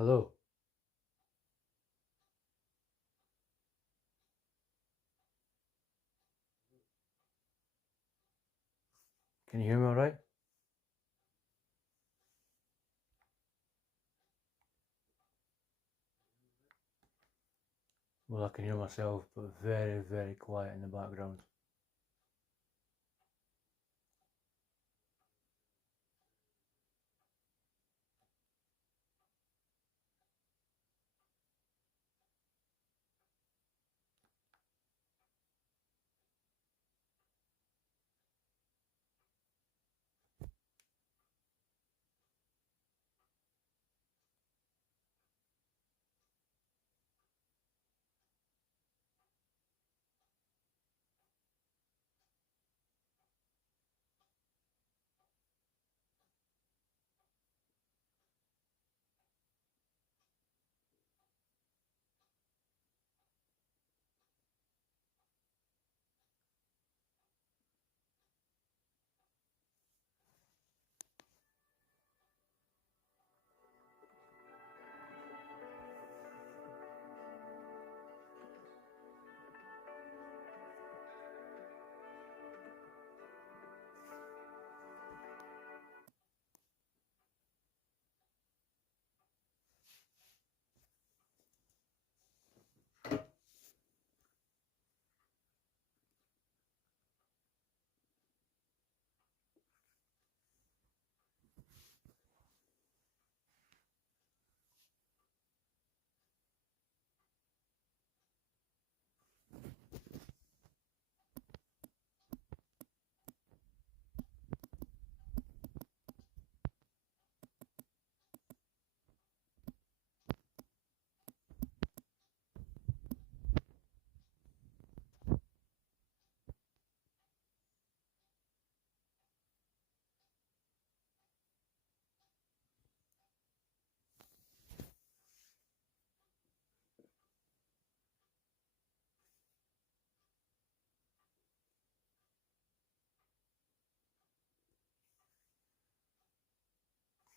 Hello, can you hear me all right? Well, I can hear myself, but very, very quiet in the background.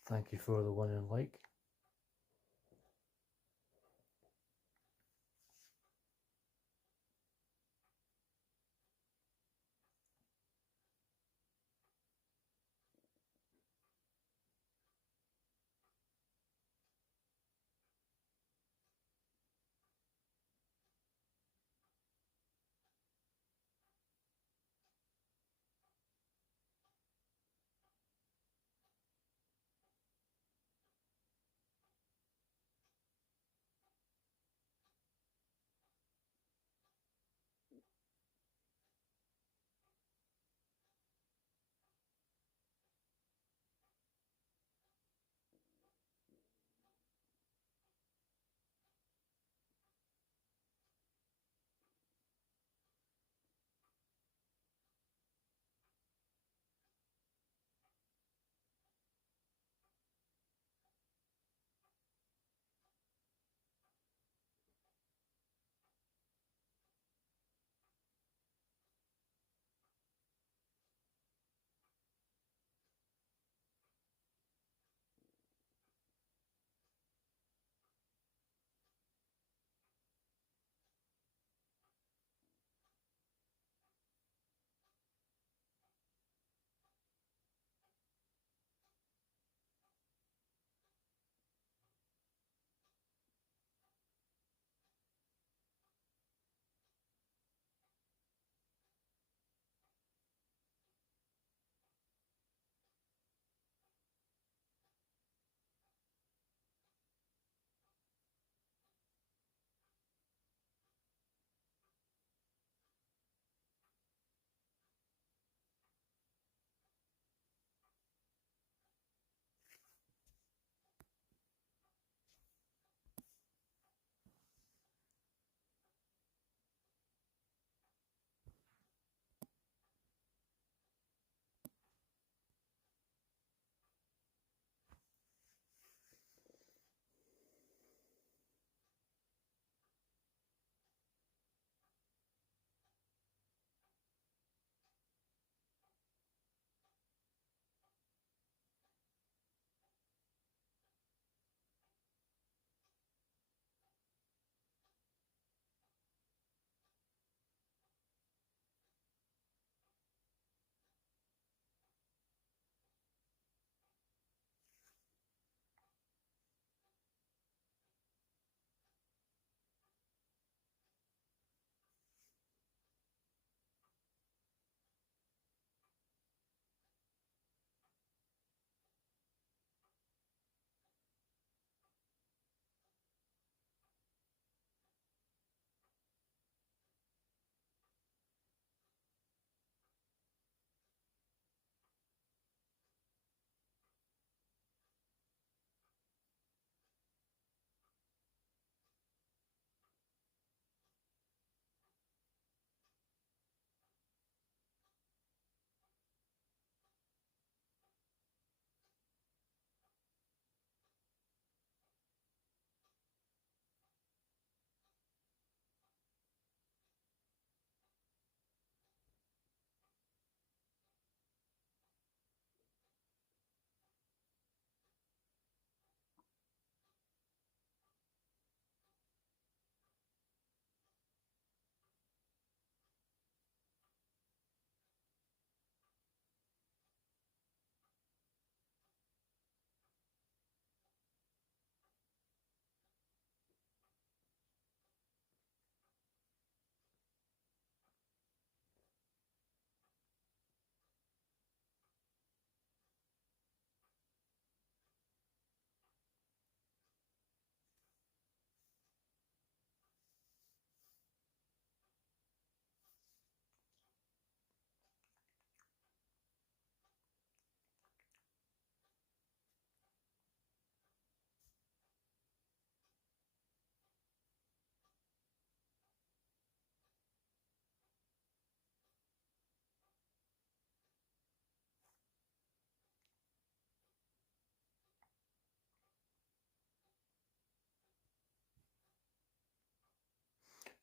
Thank you for the one and like.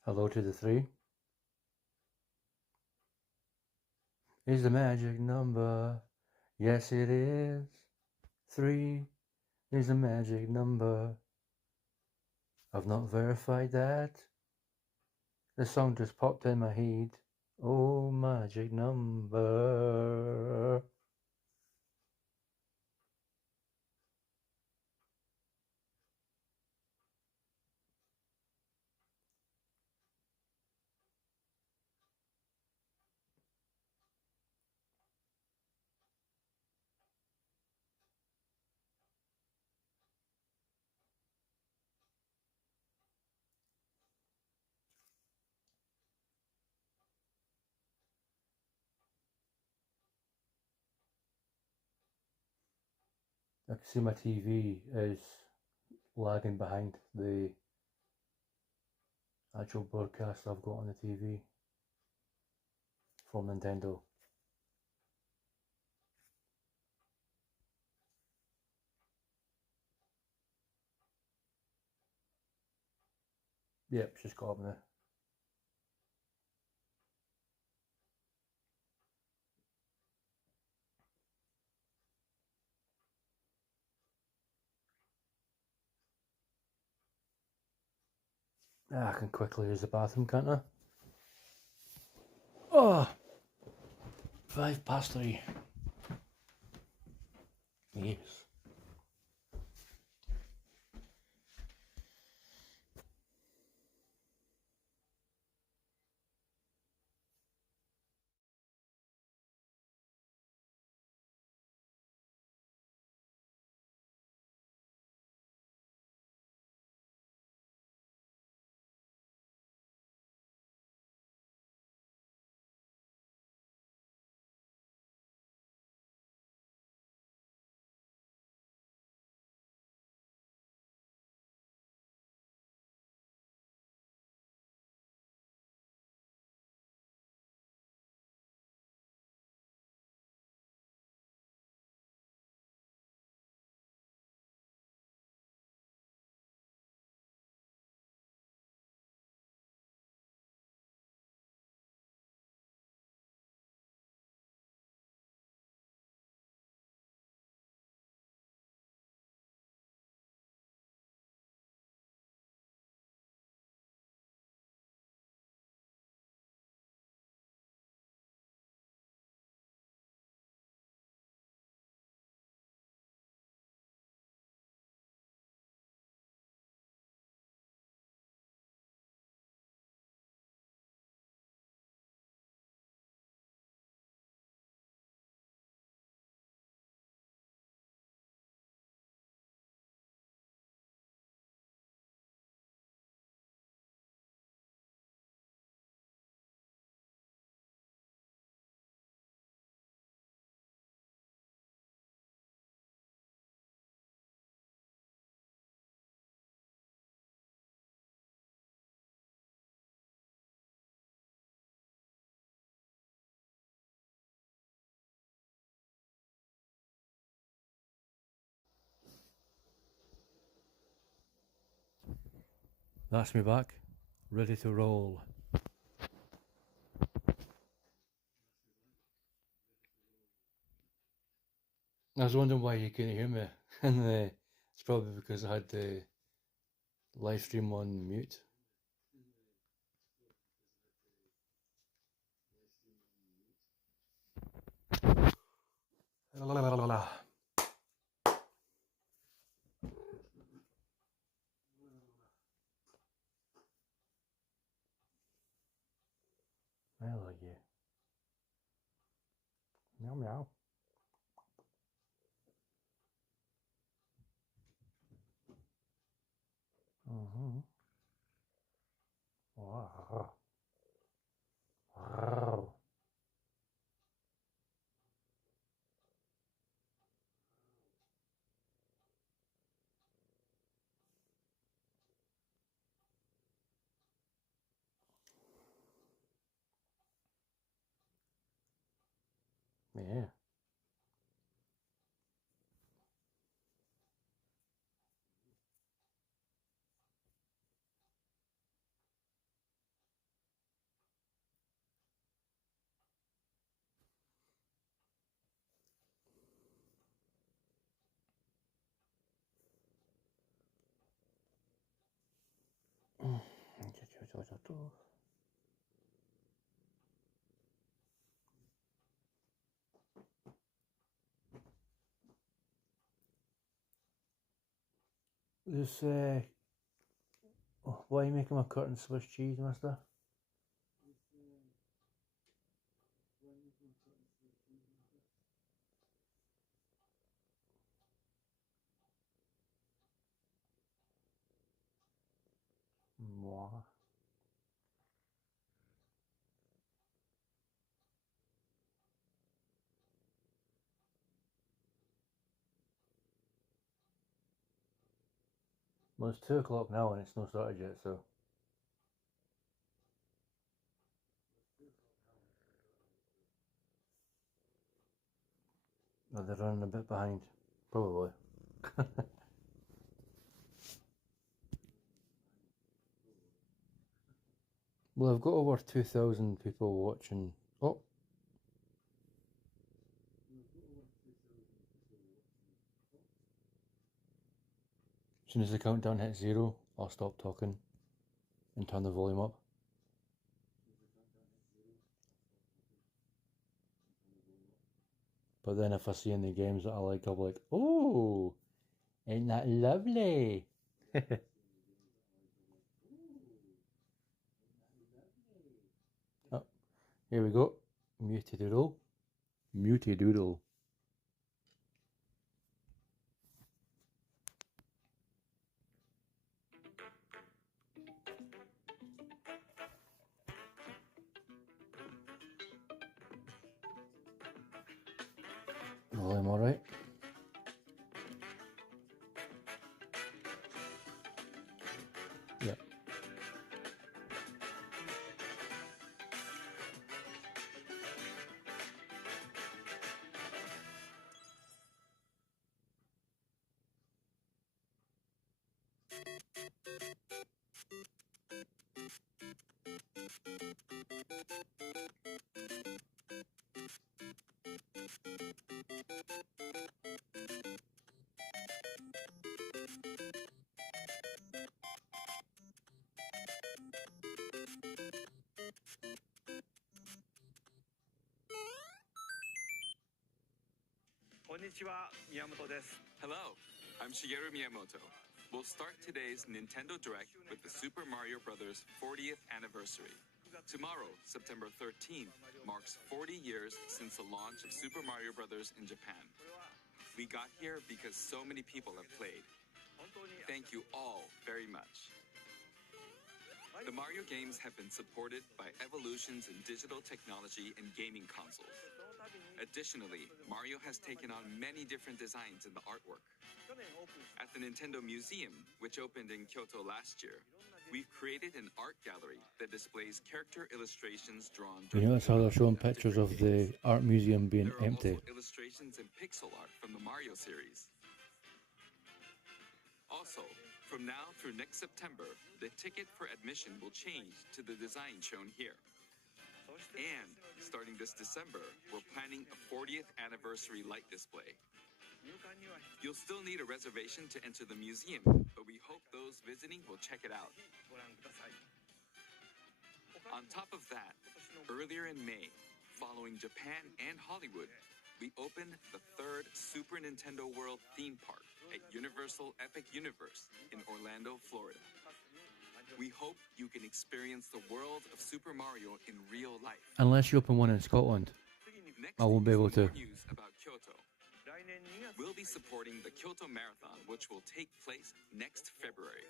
Hello to the three. Is the magic number? Yes, it is. 3 is the magic number. I've not verified that. The song just popped in my head. Oh, magic number. I can see my TV is lagging behind the actual broadcast I've got on the TV from Nintendo. Yep, she's got up now. I can quickly use the bathroom, can't I? Oh, 3:05. Yes. That's me back, ready to roll. I was wondering why you couldn't hear me, and it's probably because I had the live stream on mute. Hello, you. Meow meow. Wow. Wow. Yeah. This, why are you making my curtain Swiss cheese, mister? Moi. Well, it's 2 o'clock now and it's not started yet, so. Well, they're running a bit behind. Probably. Well, I've got over 2,000 people watching. Oh! As soon as the countdown hits 0, I'll stop talking and turn the volume up. But then if I see any games that I like, I'll be like, oh, ain't that lovely? Oh, here we go. Mutadoodle. Mutadoodle. Volume alright? Yep. Konnichiwa, Miyamoto desu. Hello, I'm Shigeru Miyamoto. We'll start today's Nintendo Direct with the Super Mario Bros. 40th anniversary. Tomorrow, September 13th, marks 40 years since the launch of Super Mario Bros. In Japan. We got here because so many people have played. Thank you all very much. The Mario games have been supported by evolutions in digital technology and gaming consoles. Additionally, Mario has taken on many different designs in the artwork. At the Nintendo Museum, which opened in Kyoto last year, we've created an art gallery that displays character illustrations drawn. You notice how they're showing pictures of the art museum being there are empty. Also illustrations and pixel art from the Mario series. Also, from now through next September, the ticket for admission will change to the design shown here. And starting this December, we're planning a 40th anniversary light display. You'll still need a reservation to enter the museum, but we hope those visiting will check it out. On top of that, earlier in May, following Japan and Hollywood, we opened the third Super Nintendo World theme park at Universal Epic Universe in Orlando, Florida. We hope you can experience the world of Super Mario in real life. Unless you open one in Scotland, Next, I won't be able to. more news about Kyoto. We'll be supporting the Kyoto Marathon, which will take place next February.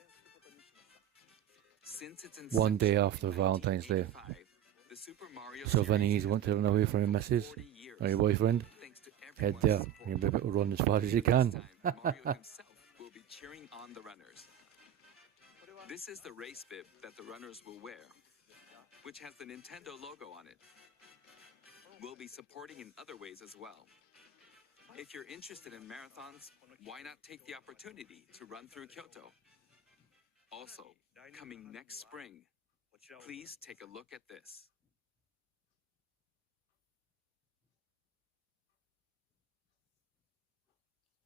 Since its inception One day after in Valentine's Day. 1985, the Super Mario So if any series of you want to run away from your missus 40 years, or your boyfriend, thanks to head everyone's there. support. You'll be able to run as fast as you This can. time, Mario himself will be cheering on the runners. This is the race bib that the runners will wear, which has the Nintendo logo on it. We'll be supporting in other ways as well. If you're interested in marathons, why not take the opportunity to run through Kyoto? Also, coming next spring, please take a look at this.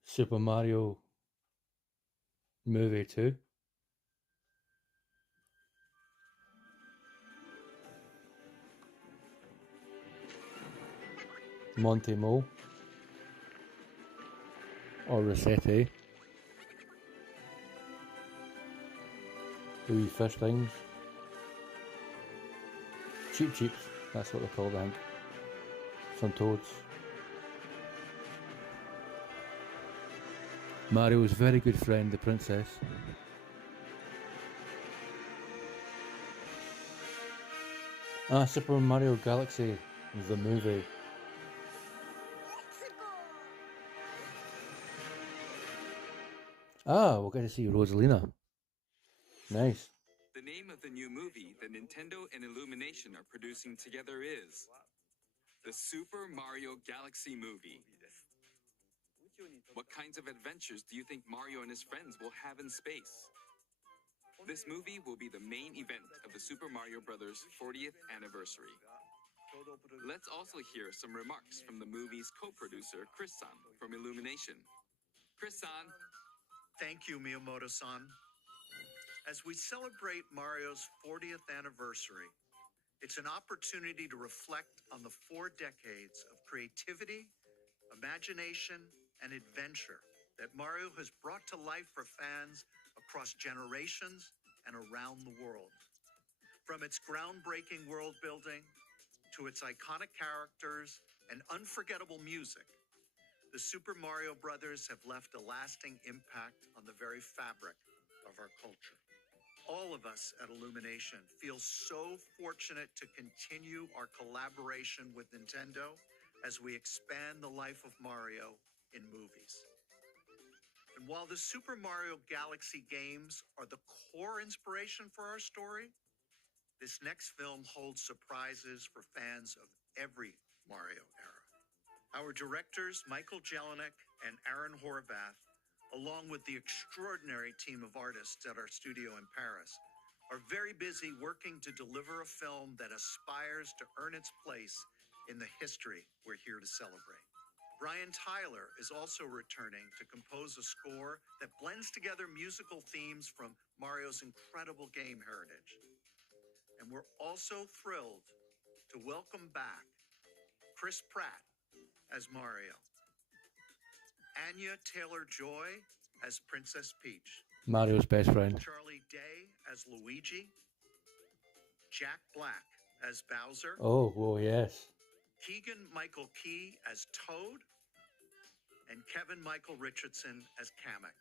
Super Mario movie 2. Monte Mole. Or Rossetti. The wee fish things. Cheap Cheeps, that's what they're called, I think. Some toads. Mario's very good friend, the princess. Super Mario Galaxy, the movie. We'll get to see Rosalina. Nice. The name of the new movie that Nintendo and Illumination are producing together is the Super Mario Galaxy Movie. What kinds of adventures do you think Mario and his friends will have in space? This movie will be the main event of the Super Mario Bros. 40th anniversary. Let's also hear some remarks from the movie's co-producer, Chris-san, from Illumination. Chris-san. Thank you, Miyamoto-san. As we celebrate Mario's 40th anniversary, it's an opportunity to reflect on the 4 decades of creativity, imagination, and adventure that Mario has brought to life for fans across generations and around the world. From its groundbreaking world building to its iconic characters and unforgettable music, the Super Mario Brothers have left a lasting impact on the very fabric of our culture. All of us at Illumination feel so fortunate to continue our collaboration with Nintendo as we expand the life of Mario in movies. And while the Super Mario Galaxy games are the core inspiration for our story, this next film holds surprises for fans of every Mario era. Our directors, Michael Jelinek and Aaron Horvath, along with the extraordinary team of artists at our studio in Paris, are very busy working to deliver a film that aspires to earn its place in the history we're here to celebrate. Brian Tyler is also returning to compose a score that blends together musical themes from Mario's incredible game heritage. And we're also thrilled to welcome back Chris Pratt as Mario, Anya Taylor-Joy as Princess Peach, Mario's best friend. Charlie Day as Luigi, Jack Black as Bowser. Oh, whoa, yes. Keegan-Michael Key as Toad, and Kevin Michael Richardson as Kamek.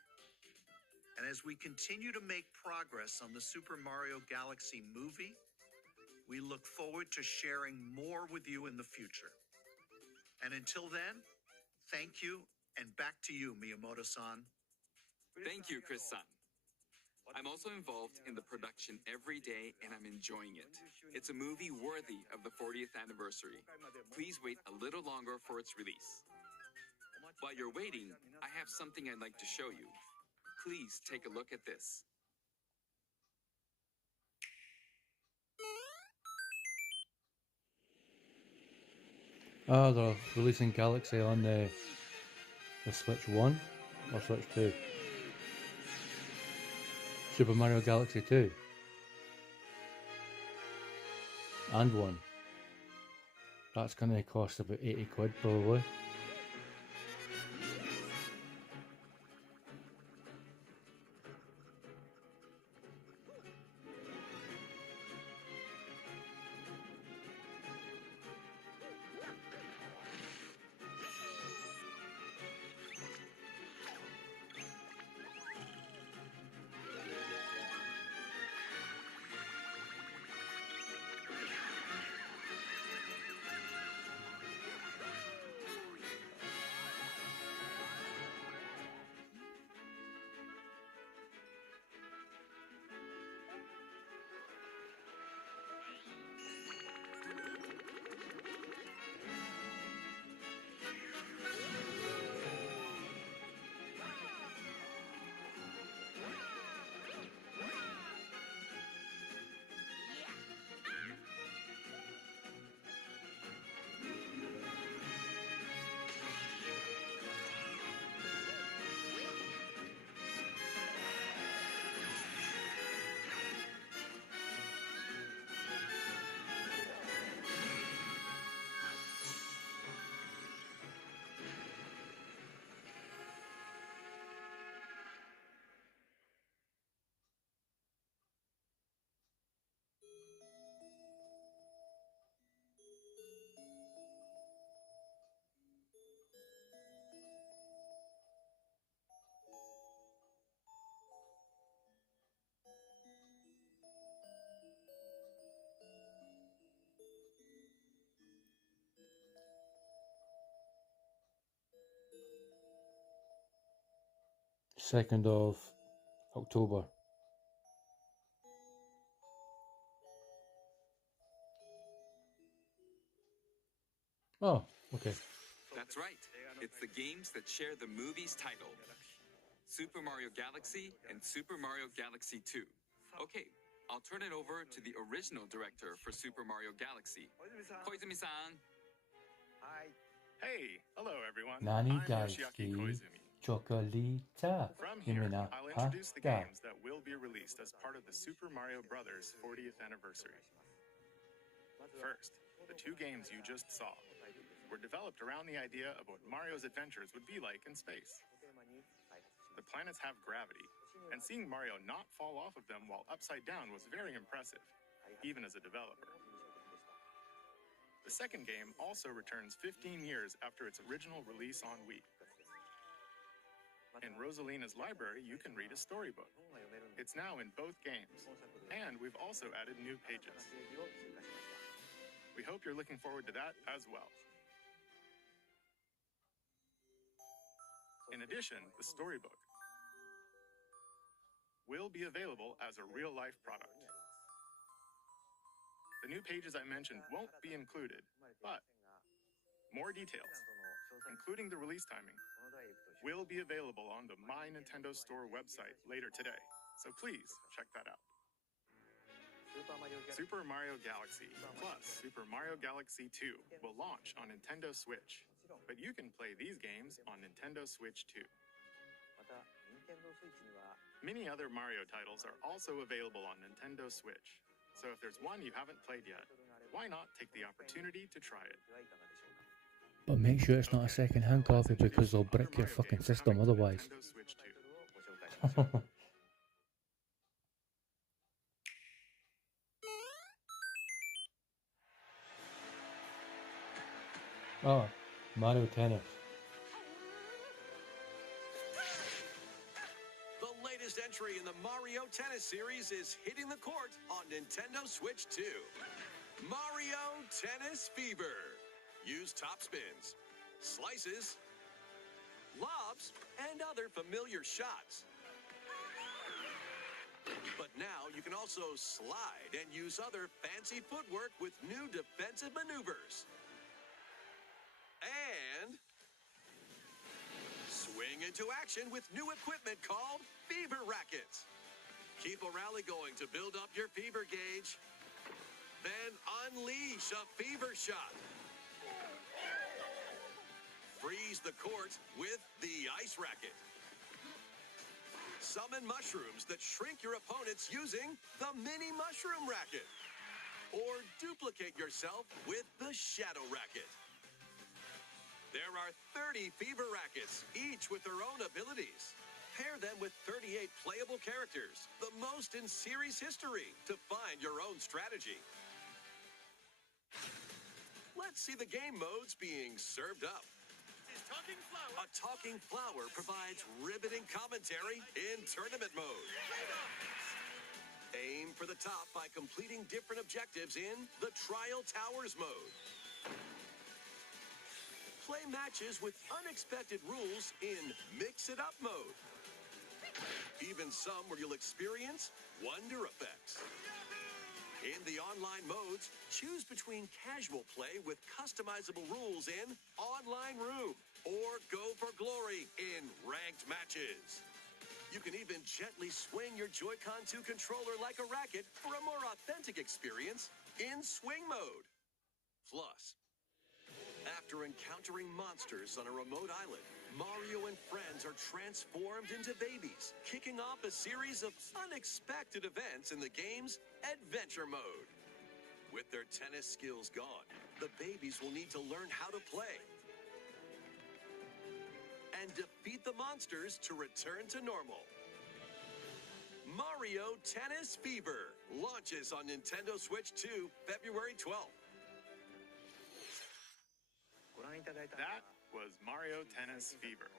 And as we continue to make progress on the Super Mario Galaxy movie, we look forward to sharing more with you in the future. And until then, thank you, and back to you, Miyamoto-san. Thank you, Chris-san. I'm also involved in the production every day, and I'm enjoying it. It's a movie worthy of the 40th anniversary. Please wait a little longer for its release. While you're waiting, I have something I'd like to show you. Please take a look at this. They're releasing Galaxy on the Switch 1 or Switch 2. Super Mario Galaxy 2. And 1. That's going to cost about 80 quid probably. 2nd of October. Oh, okay. That's right. It's the games that share the movie's title. Super Mario Galaxy and Super Mario Galaxy 2. Okay, I'll turn it over to the original director for Super Mario Galaxy, Koizumi-san. Hey, hello everyone. Nani I'm Yoshiaki Daisuke Koizumi. Chocolita. From here, I'll introduce the Pasta. games that will be released as part of the Super Mario Bros. 40th anniversary. First, the two games you just saw were developed around the idea of what Mario's adventures would be like in space. The planets have gravity, and seeing Mario not fall off of them while upside down was very impressive, even as a developer. The second game also returns 15 years after its original release on Wii. In Rosalina's library, you can read a storybook. It's now in both games, and we've also added new pages. We hope you're looking forward to that as well. In addition, the storybook will be available as a real-life product. The new pages I mentioned won't be included, but more details, including the release timing, will be available on the My Nintendo Store website later today, so please check that out. Super Mario Galaxy plus Super Mario Galaxy 2 will launch on Nintendo Switch, but you can play these games on Nintendo Switch too. Many other Mario titles are also available on Nintendo Switch, so if there's one you haven't played yet, why not take the opportunity to try it? But make sure it's not a second-hand copy because they'll brick your fucking system otherwise. Nintendo Switch 2. Oh, Mario Tennis. The latest entry in the Mario Tennis series is hitting the court on Nintendo Switch 2. Mario Tennis Fever. Use top spins, slices, lobs, and other familiar shots. But now you can also slide and use other fancy footwork with new defensive maneuvers. And swing into action with new equipment called Fever Rackets. Keep a rally going to build up your fever gauge. Then unleash a fever shot. Freeze the court with the Ice Racket. Summon mushrooms that shrink your opponents using the Mini Mushroom Racket. Or duplicate yourself with the Shadow Racket. There are 30 Fever Rackets, each with their own abilities. Pair them with 38 playable characters, the most in series history, to find your own strategy. Let's see the game modes being served up. A talking flower provides riveting commentary in tournament mode. Aim for the top by completing different objectives in the Trial Towers mode. Play matches with unexpected rules in Mix It Up mode. Even some where you'll experience wonder effects. In the online modes, choose between casual play with customizable rules in Online Room or Go for Glory in ranked matches. You can even gently swing your Joy-Con 2 controller like a racket for a more authentic experience in Swing mode. Plus, after encountering monsters on a remote island, Mario and friends are transformed into babies, kicking off a series of unexpected events in the game's Adventure Mode. With their tennis skills gone, the babies will need to learn how to play and defeat the monsters to return to normal. Mario Tennis Fever launches on Nintendo Switch 2, February 12th. That was Mario Tennis Fever.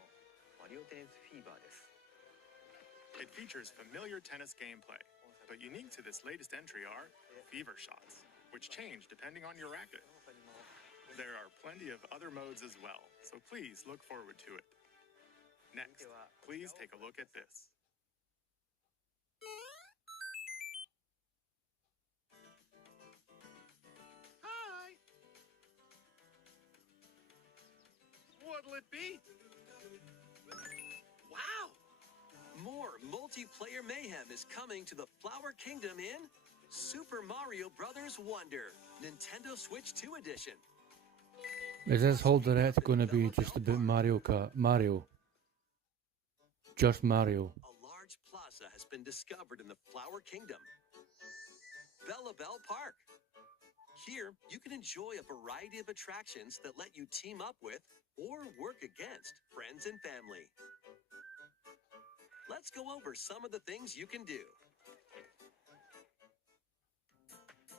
It features familiar tennis gameplay, but unique to this latest entry are fever shots, which change depending on your racket. There are plenty of other modes as well, so please look forward to it. Next, please take a look at this. Hi. What'll it be? Wow! More multiplayer mayhem is coming to the Flower Kingdom in Super Mario Bros. Wonder, Nintendo Switch 2 Edition. Is this whole direct going to be just about Mario Kart? Mario? Just Mario? A large plaza has been discovered in the Flower Kingdom. Bellabelle Park. Here, you can enjoy a variety of attractions that let you team up with or work against friends and family. Let's go over some of the things you can do.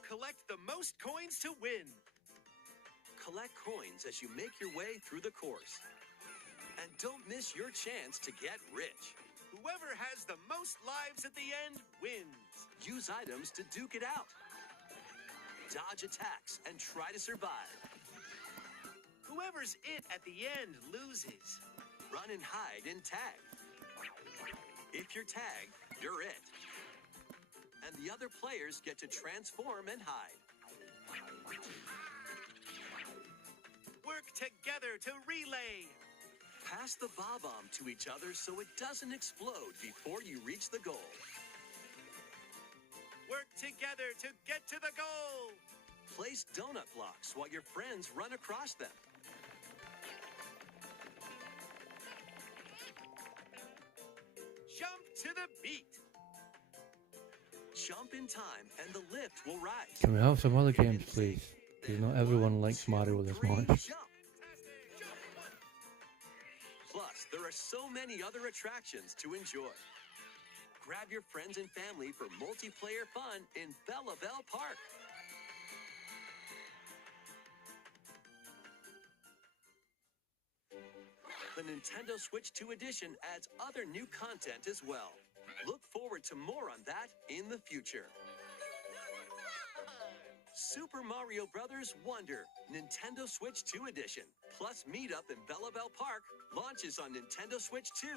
Collect the most coins to win. Collect coins as you make your way through the course. And don't miss your chance to get rich. Whoever has the most lives at the end wins. Use items to duke it out. Dodge attacks and try to survive. Whoever's it at the end loses. Run and hide and tag. If you're tagged, you're it. And the other players get to transform and hide. Work together to relay. Pass the bob-omb to each other so it doesn't explode before you reach the goal. Work together to get to the goal. Place donut blocks while your friends run across them. Jump to the beat. Jump in time and the lift will rise. Can we have some other games, please? Because not everyone likes Mario this much. Jump. Plus, there are so many other attractions to enjoy. Grab your friends and family for multiplayer fun in Bellabelle Park. The Nintendo Switch 2 Edition adds other new content as well. Look forward to more on that in the future. Super Mario Bros. Wonder, Nintendo Switch 2 Edition, plus Meetup in Bellabelle Park launches on Nintendo Switch 2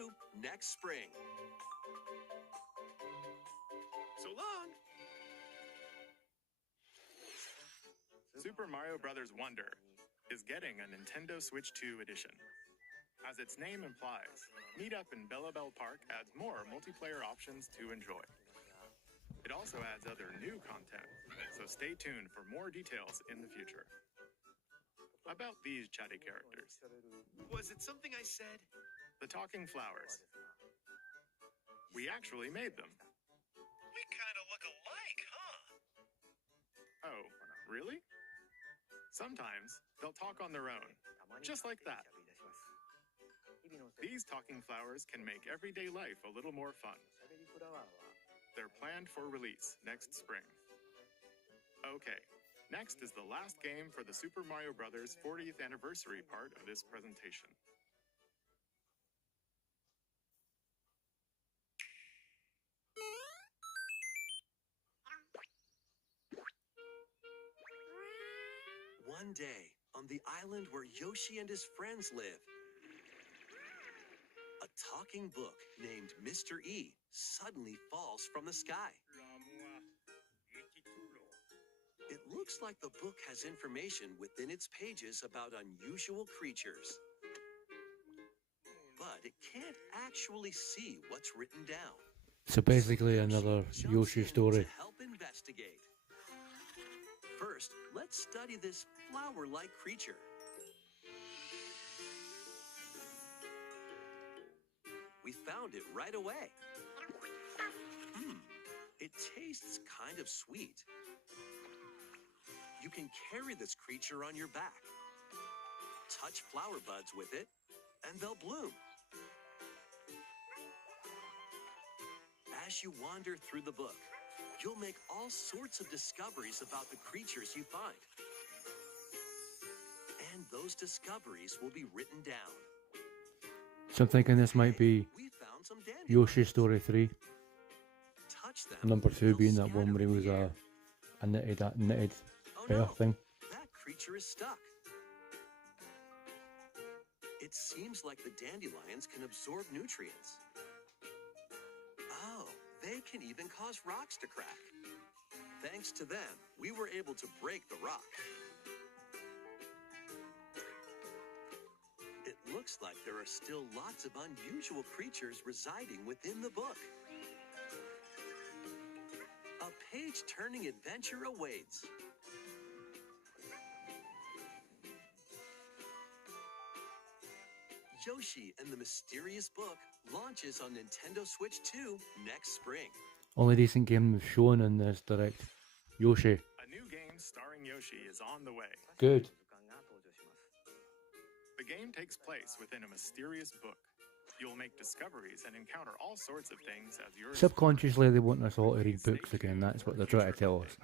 next spring. So long. Super Mario Bros. Wonder is getting a Nintendo Switch 2 Edition. As its name implies, Meetup in Bellabelle Park adds more multiplayer options to enjoy. It also adds other new content, so stay tuned for more details in the future. About these chatty characters, Was it something I said? the talking flowers. We actually made them. We kind of look alike, huh? Oh, really? Sometimes they'll talk on their own, just like that. These talking flowers can make everyday life a little more fun. They're planned for release next spring. Okay, next is the last game for the Super Mario Bros. 40th anniversary part of this presentation. One day, on the island where Yoshi and his friends live, a talking book named Mr. E suddenly falls from the sky. It looks like the book has information within its pages about unusual creatures. But it can't actually see what's written down. So basically another Jumps Yoshi in story. To help investigate. First, let's study this flower-like creature. We found it right away. It tastes kind of sweet. You can carry this creature on your back. Touch flower buds with it, and they'll bloom. As you wander through the book, you'll make all sorts of discoveries about the creatures you find. And those discoveries will be written down. So I'm thinking this might be We found some dandelions. Yoshi Story 3. Touch them. Number 2 they'll being that one scatter where he in was the air. a knitted Oh bear no, thing. that creature is stuck. It's seems like the dandelions can absorb nutrients. Oh, they can even cause rocks to crack. Thanks to them, we were able to break the rock. It looks like there are still lots of unusual creatures residing within the book. A page-turning adventure awaits. Yoshi and the Mysterious Book launches on Nintendo Switch 2 next spring. Only decent game was shown in this direct. Yoshi. A new game starring Yoshi is on the way. Good. The game takes place within a mysterious book. You'll make discoveries and encounter all sorts of things as you're Subconsciously, they want us all to read books again. That's what they're trying to tell us.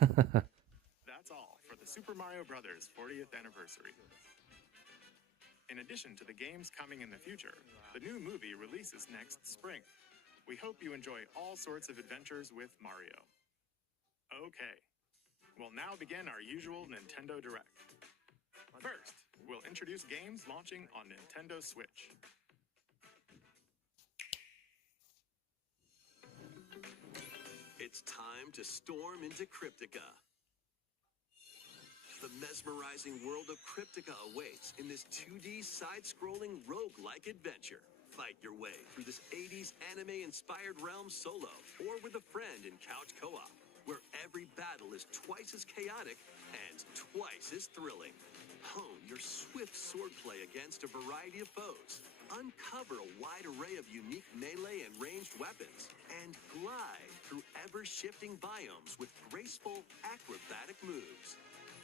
That's all for the Super Mario Bros. 40th anniversary. In addition to the games coming in the future, the new movie releases next spring. We hope you enjoy all sorts of adventures with Mario. Okay, we'll now begin our usual Nintendo Direct. First, we'll introduce games launching on Nintendo Switch. It's time to storm into Cryptica. The mesmerizing world of Cryptica awaits in this 2D side-scrolling roguelike adventure. Fight your way through this 80s anime-inspired realm solo or with a friend in couch co-op, where every battle is twice as chaotic and twice as thrilling. Hone your swift swordplay against a variety of foes, uncover a wide array of unique melee and ranged weapons, and glide through ever-shifting biomes with graceful, acrobatic moves.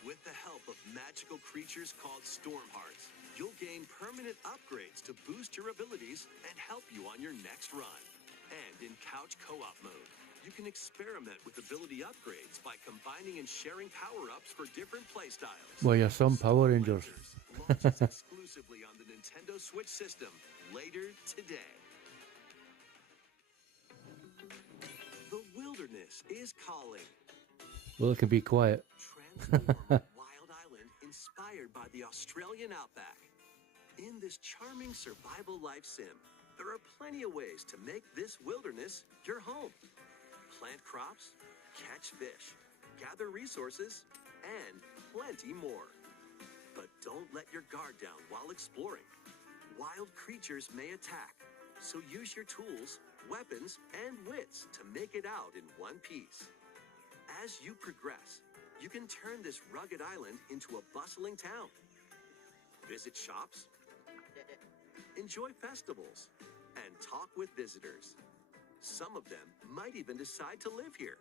With the help of magical creatures called Stormhearts, you'll gain permanent upgrades to boost your abilities and help you on your next run. And in couch co-op mode, you can experiment with ability upgrades by combining and sharing power-ups for different playstyles. Well, you're some Power Rangers. Launches exclusively on the Nintendo Switch system later today. The wilderness is calling. Well, it can be quiet. Transform Wild Island inspired by the Australian outback. In this charming survival life sim, there are plenty of ways to make this wilderness your home. Plant crops, catch fish, gather resources, and plenty more. But don't let your guard down while exploring. Wild creatures may attack, so use your tools, weapons, and wits to make it out in one piece. As you progress, you can turn this rugged island into a bustling town. Visit shops, enjoy festivals, and talk with visitors. Some of them might even decide to live here.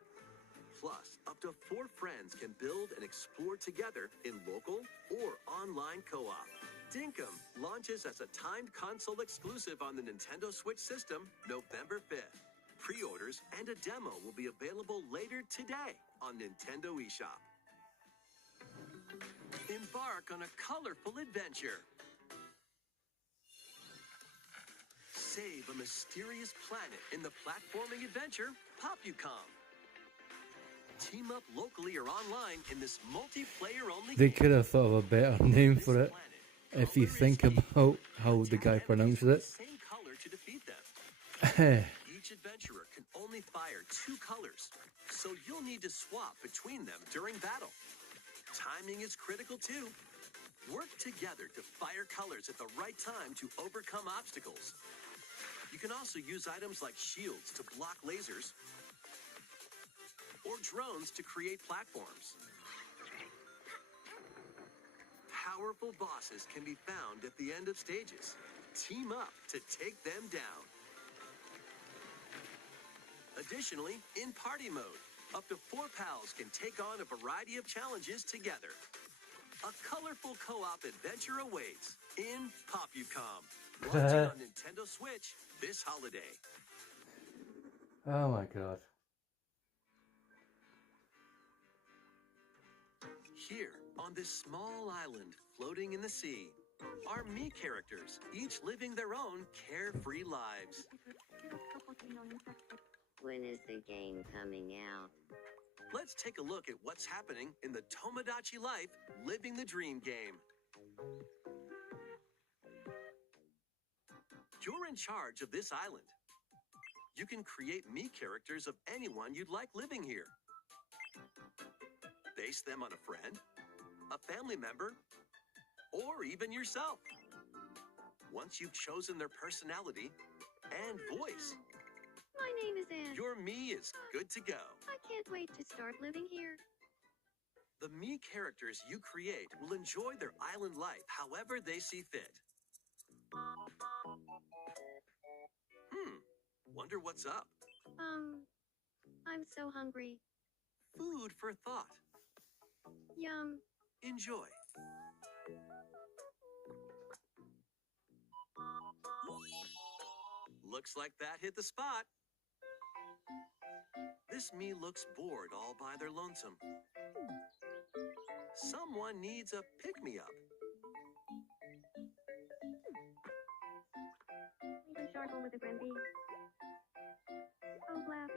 Plus, up to 4 friends can build and explore together in local or online co-op. Dinkum launches as a timed console exclusive on the Nintendo Switch system November 5th. Pre-orders and a demo will be available later today on Nintendo eShop. Embark on a colorful adventure. Save a mysterious planet in the platforming adventure Popucom. Team up locally or online in this multiplayer-only They game. could have thought of a better name This for it planet, if you color think is king. about how the guy Attack pronounces enemies it. with the same color to defeat them. Each adventurer can only fire 2 colors, so you'll need to swap between them during battle. Timing is critical too. Work together to fire colors at the right time to overcome obstacles. You can also use items like shields to block lasers or drones to create platforms. Powerful bosses can be found at the end of stages. Team up to take them down. Additionally, in party mode, up to 4 pals can take on a variety of challenges together. A colorful co-op adventure awaits in Popucom. Launching on Nintendo Switch this holiday. Oh my god. Here, on this small island floating in the sea, are me characters, each living their own carefree lives. When is the game coming out? Let's take a look at what's happening in the Tomodachi Life Living the Dream game. You're in charge of this island. You can create Mii characters of anyone you'd like living here. Base them on a friend, a family member, or even yourself. Once you've chosen their personality and voice, My name is Anne. your Mii is good to go. I can't wait to start living here. The Mii characters you create will enjoy their island life however they see fit. Wonder what's up? I'm so hungry. Food for thought. Yum. Enjoy. Looks like that hit the spot. This Mii looks bored all by their lonesome. Someone needs a pick-me-up. Even charcoal with a Granby. Oh, blast.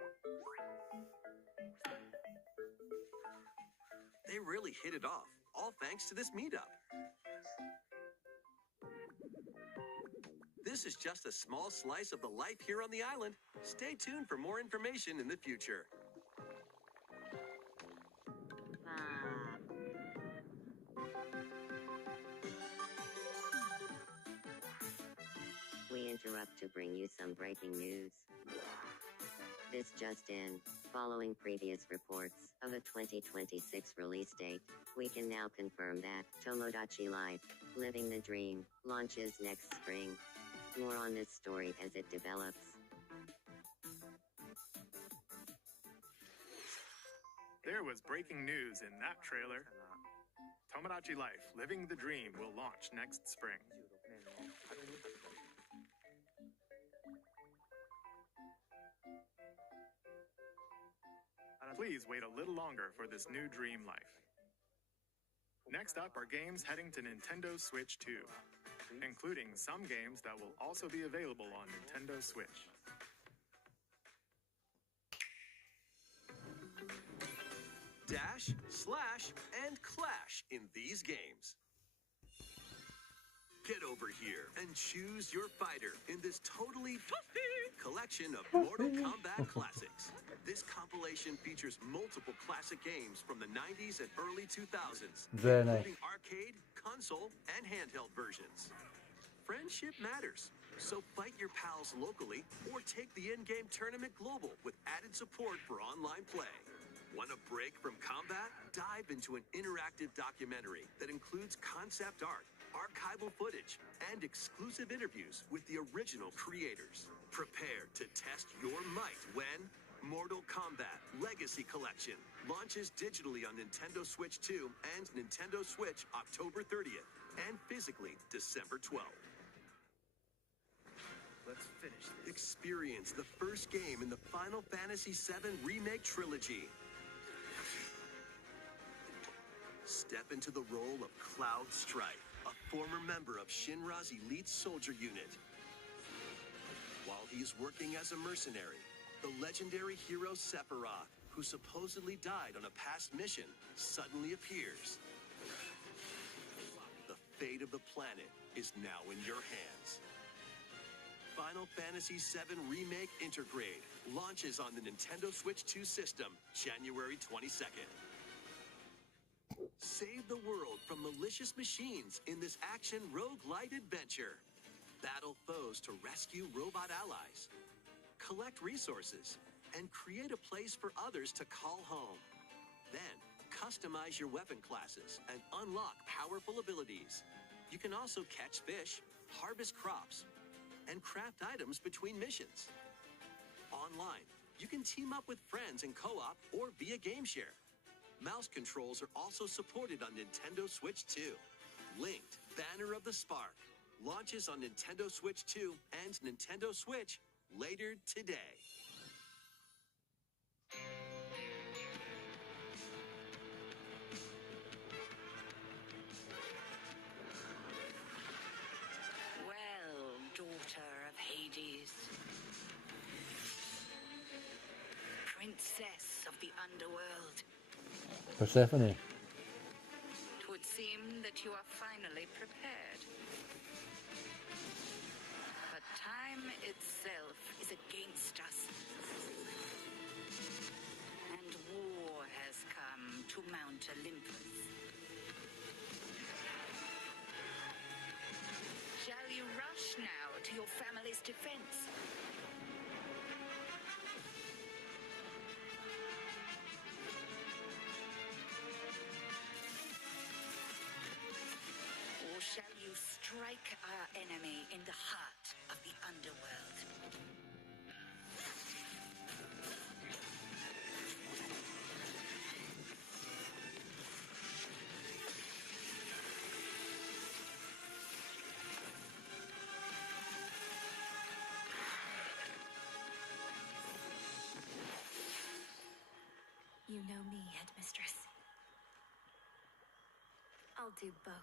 They really hit it off, all thanks to this meetup. This is just a small slice of the life here on the island. Stay tuned for more information in the future. We interrupt to bring you some breaking news. This just in, following previous reports of a 2026 release date, we can now confirm that Tomodachi Life, Living the Dream, launches next spring. More on this story as it develops. There was breaking news in that trailer. Tomodachi Life, Living the Dream will launch next spring. Please wait a little longer for this new dream life. Next up are games heading to Nintendo Switch 2, including some games that will also be available on Nintendo Switch. Dash, slash, and clash in these games. Get over here and choose your fighter in this totally collection of Mortal Kombat classics. This compilation features multiple classic games from the 90s and early 2000s, Very nice. including arcade, console, and handheld versions. Friendship matters, so fight your pals locally or take the in-game tournament global with added support for online play. Want a break from combat? Dive into an interactive documentary that includes concept art, archival footage, and exclusive interviews with the original creators. Prepare to test your might when Mortal Kombat Legacy Collection launches digitally on Nintendo Switch 2 and Nintendo Switch October 30th and physically December 12th. Let's finish this. Experience the first game in the Final Fantasy VII Remake Trilogy. Step into the role of Cloud Strife, a former member of Shinra's elite soldier unit. While he is working as a mercenary, the legendary hero Sephiroth, who supposedly died on a past mission, suddenly appears. The fate of the planet is now in your hands. Final Fantasy VII Remake Intergrade launches on the Nintendo Switch 2 system January 22nd. Save the world from malicious machines in this action roguelite adventure. Battle foes to rescue robot allies. Collect resources and create a place for others to call home. Then, customize your weapon classes and unlock powerful abilities. You can also catch fish, harvest crops, and craft items between missions. Online, you can team up with friends in co-op or via game share. Mouse controls are also supported on Nintendo Switch 2. Linked Banner of the Spark launches on Nintendo Switch 2 and Nintendo Switch later today. Well, daughter of Hades, princess of the underworld, Persephone. it would seem that you are finally prepared. But time will strike our enemy in the heart of the underworld. You know me, Headmistress. I'll do both.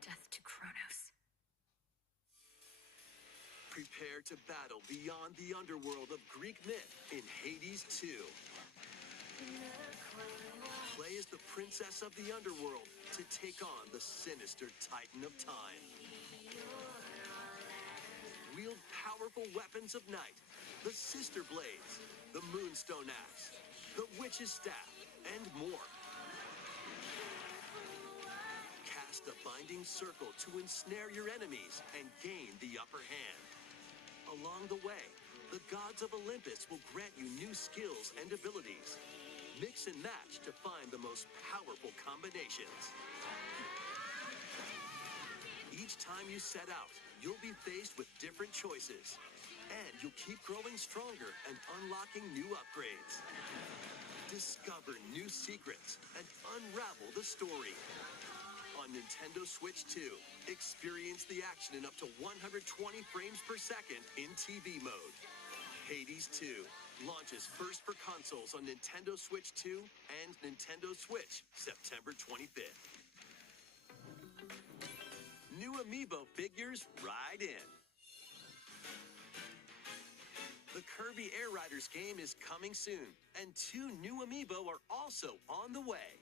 Death to Kronos. Prepare to battle beyond the underworld of Greek myth in Hades 2. Play as the princess of the underworld to take on the sinister Titan of Time. Wield powerful weapons of night, the Sister Blades, the Moonstone Axe, the Witch's Staff, and more. Cast a binding circle to ensnare your enemies and gain the upper hand. Along the way, the gods of Olympus will grant you new skills and abilities. Mix and match to find the most powerful combinations. Each time you set out, you'll be faced with different choices. And you'll keep growing stronger and unlocking new upgrades. Discover new secrets and unravel the story. On Nintendo Switch 2, experience the action in up to 120 frames per second in TV mode. Hades 2 launches first for consoles on Nintendo Switch 2 and Nintendo Switch September 25th. New Amiibo figures ride in. The Kirby Air Riders game is coming soon, and 2 new Amiibo are also on the way.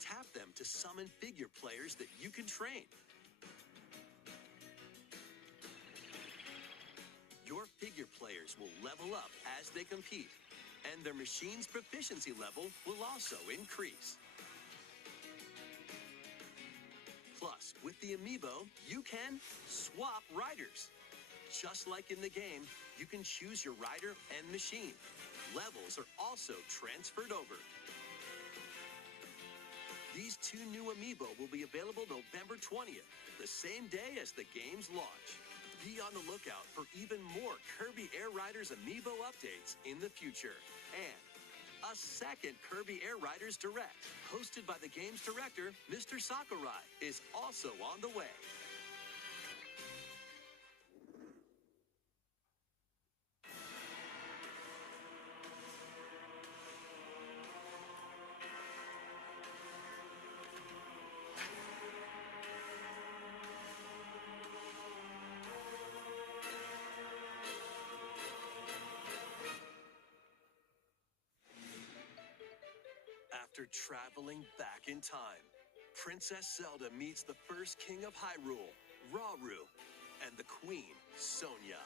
Tap them to summon figure players that you can train. Your figure players will level up as they compete, and their machine's proficiency level will also increase. Plus, with the Amiibo, you can swap riders. Just like in the game, you can choose your rider and machine. Levels are also transferred over. These 2 new Amiibo will be available November 20th, the same day as the game's launch. Be on the lookout for even more Kirby Air Riders Amiibo updates in the future. And a second Kirby Air Riders Direct, hosted by the game's director, Mr. Sakurai, is also on the way. After traveling back in time, Princess Zelda meets the first king of Hyrule, Rauru, and the queen, Sonia.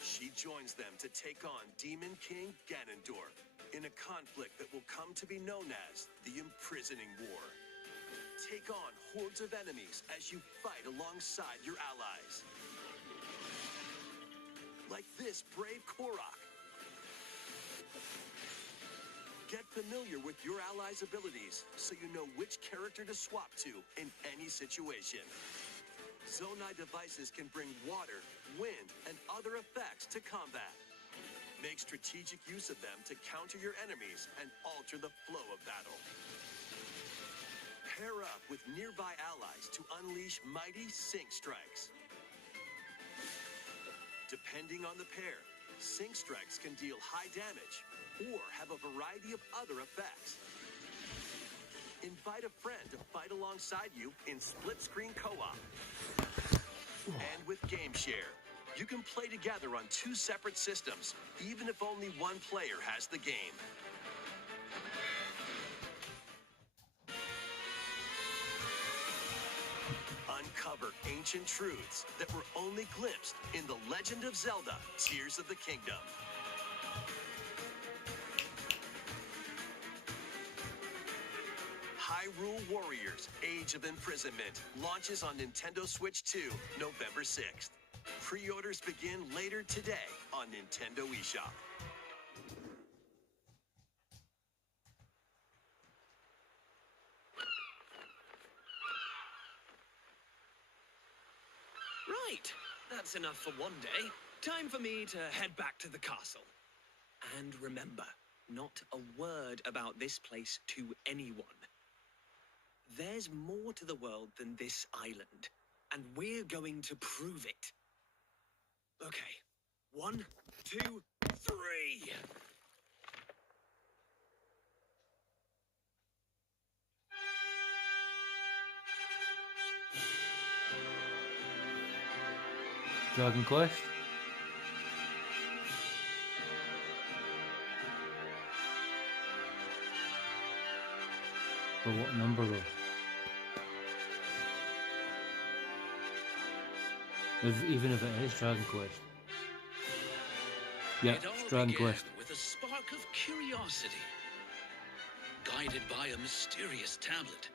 She joins them to take on Demon King Ganondorf in a conflict that will come to be known as the Imprisoning War. Take on hordes of enemies as you fight alongside your allies. Like this brave Korok. Get familiar with your allies' abilities so you know which character to swap to in any situation. Zonai devices can bring water, wind, and other effects to combat. Make strategic use of them to counter your enemies and alter the flow of battle. Pair up with nearby allies to unleash mighty sync strikes. Depending on the pair, sync strikes can deal high damage or have a variety of other effects. Invite a friend to fight alongside you in split-screen co-op. And with GameShare, you can play together on 2 separate systems, even if only one player has the game. Uncover ancient truths that were only glimpsed in The Legend of Zelda: Tears of the Kingdom. Hyrule Warriors: Age of Imprisonment launches on Nintendo Switch 2, November 6th. Pre-orders begin later today on Nintendo eShop. Right. That's enough for one day. Time for me to head back to the castle. And remember, not a word about this place to anyone. There's more to the world than this island, and we're going to prove it. Okay, 1, 2, 3. Dragon Quest. But what number though? Even if it is Dragon Quest. Yeah, It all it's Dragon began Quest. with a spark of curiosity. Guided by a mysterious tablet,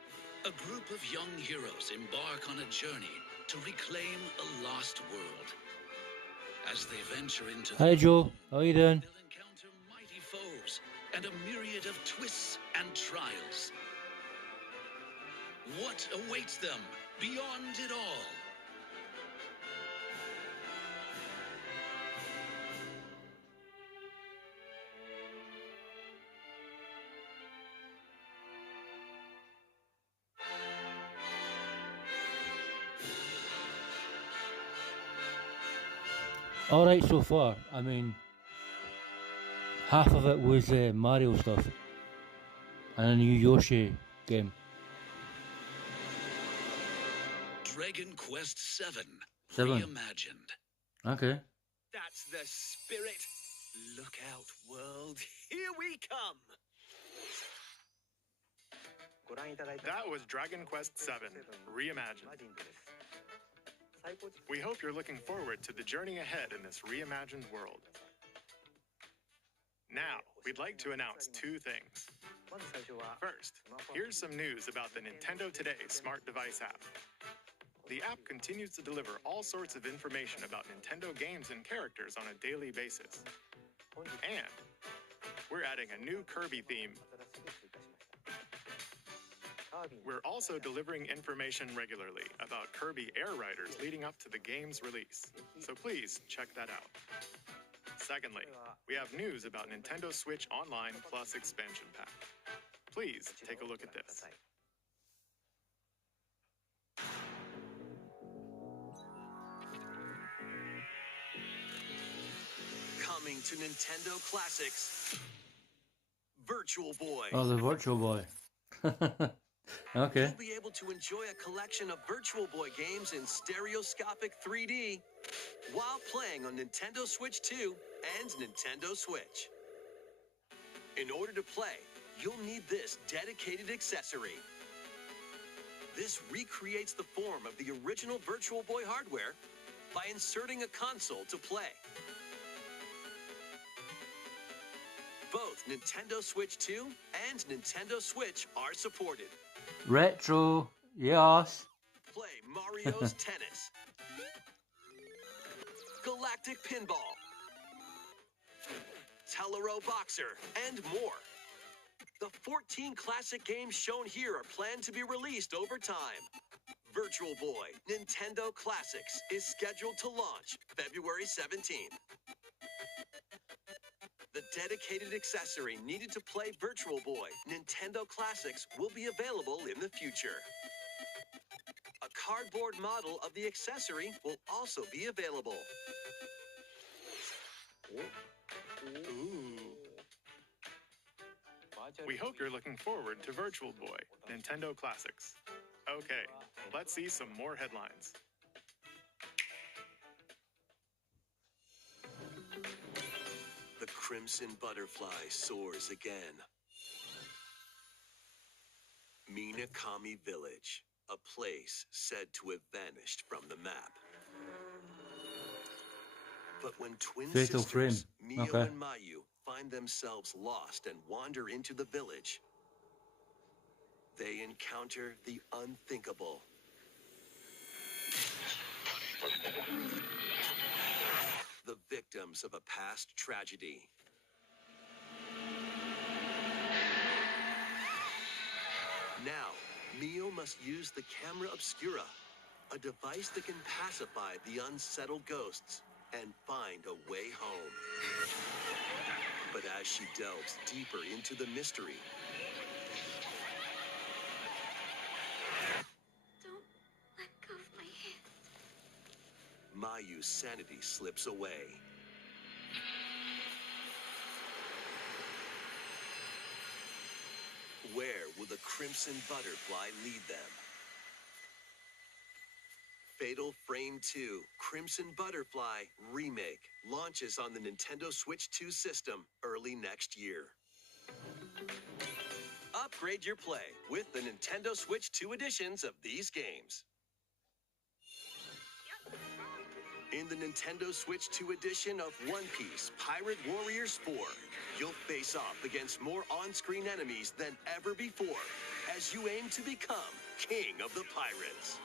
a group of young heroes embark on a journey to reclaim a lost world. As they venture into the Hi Joe, unknown, how you doing? they'll encounter mighty foes and a myriad of twists and trials. What awaits them beyond it all? Alright so far. I mean, half of it was Mario stuff. And a new Yoshi game. Dragon Quest VII, 7. reimagined. Okay. That's the spirit. Look out, world. Here we come. That was Dragon Quest VII, reimagined. We hope you're looking forward to the journey ahead in this reimagined world. Now, we'd like to announce 2 things. First, here's some news about the Nintendo Today smart device app. The app continues to deliver all sorts of information about Nintendo games and characters on a daily basis. And we're adding a new Kirby theme. We're also delivering information regularly about Kirby Air Riders leading up to the game's release, so please check that out. Secondly, we have news about Nintendo Switch Online Plus expansion pack. Please take a look at this. Coming to Nintendo Classics, Virtual Boy. Oh, the Virtual Boy. Okay. You'll be able to enjoy a collection of Virtual Boy games in stereoscopic 3D while playing on Nintendo Switch 2 and Nintendo Switch. In order to play, you'll need this dedicated accessory. This recreates the form of the original Virtual Boy hardware by inserting a console to play. Both Nintendo Switch 2 and Nintendo Switch are supported. Retro. Yes. Play Mario's Tennis, Galactic Pinball, Telero Boxer, and more. The 14 classic games shown here are planned to be released over time. Virtual Boy Nintendo Classics is scheduled to launch February 17th. The dedicated accessory needed to play Virtual Boy Nintendo Classics will be available in the future. A cardboard model of the accessory will also be available. Ooh. We hope you're looking forward to Virtual Boy Nintendo Classics. Okay, let's see some more headlines. The Crimson Butterfly soars again. Minakami Village, a place said to have vanished from the map. But when twin Fatal sisters, Frame. Mio Okay. and Mayu, find themselves lost and wander into the village, they encounter the unthinkable. The victims of a past tragedy. Now, Mio must use the camera obscura a device that can pacify the unsettled ghosts and find a way home. But as she delves deeper into the mystery, Don't let go of my hand. Mayu's sanity slips away. Where will the Crimson Butterfly lead them? Fatal Frame 2 Crimson Butterfly Remake launches on the Nintendo Switch 2 system early next year. Upgrade your play with the Nintendo Switch 2 editions of these games. In the Nintendo Switch 2 edition of One Piece Pirate Warriors 4, you'll face off against more on-screen enemies than ever before as you aim to become King of the Pirates.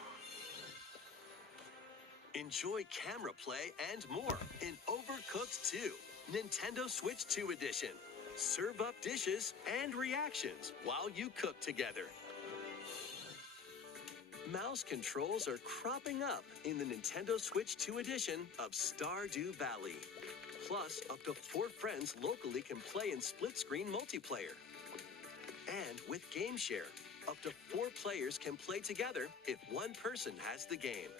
Enjoy camera play and more in Overcooked 2, Nintendo Switch 2 edition. Serve up dishes and reactions while you cook together. Mouse controls are cropping up in the Nintendo Switch 2 edition of Stardew Valley. Plus, up to 4 friends locally can play in split-screen multiplayer. And with Game Share, up to 4 players can play together if one person has the game.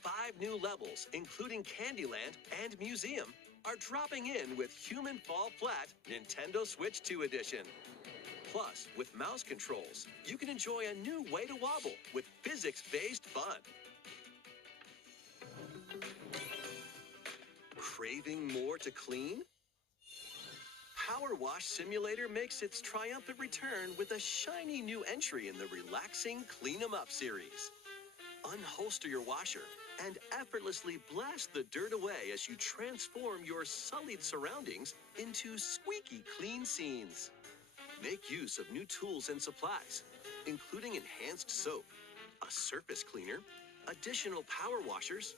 5 new levels, including Candyland and Museum, are dropping in with Human Fall Flat Nintendo Switch 2 edition. Plus, with mouse controls, you can enjoy a new way to wobble with physics-based fun. Craving more to clean? Power Wash Simulator makes its triumphant return with a shiny new entry in the relaxing Clean 'em Up series. Unholster your washer and effortlessly blast the dirt away as you transform your sullied surroundings into squeaky clean scenes. Make use of new tools and supplies, including enhanced soap, a surface cleaner, additional power washers,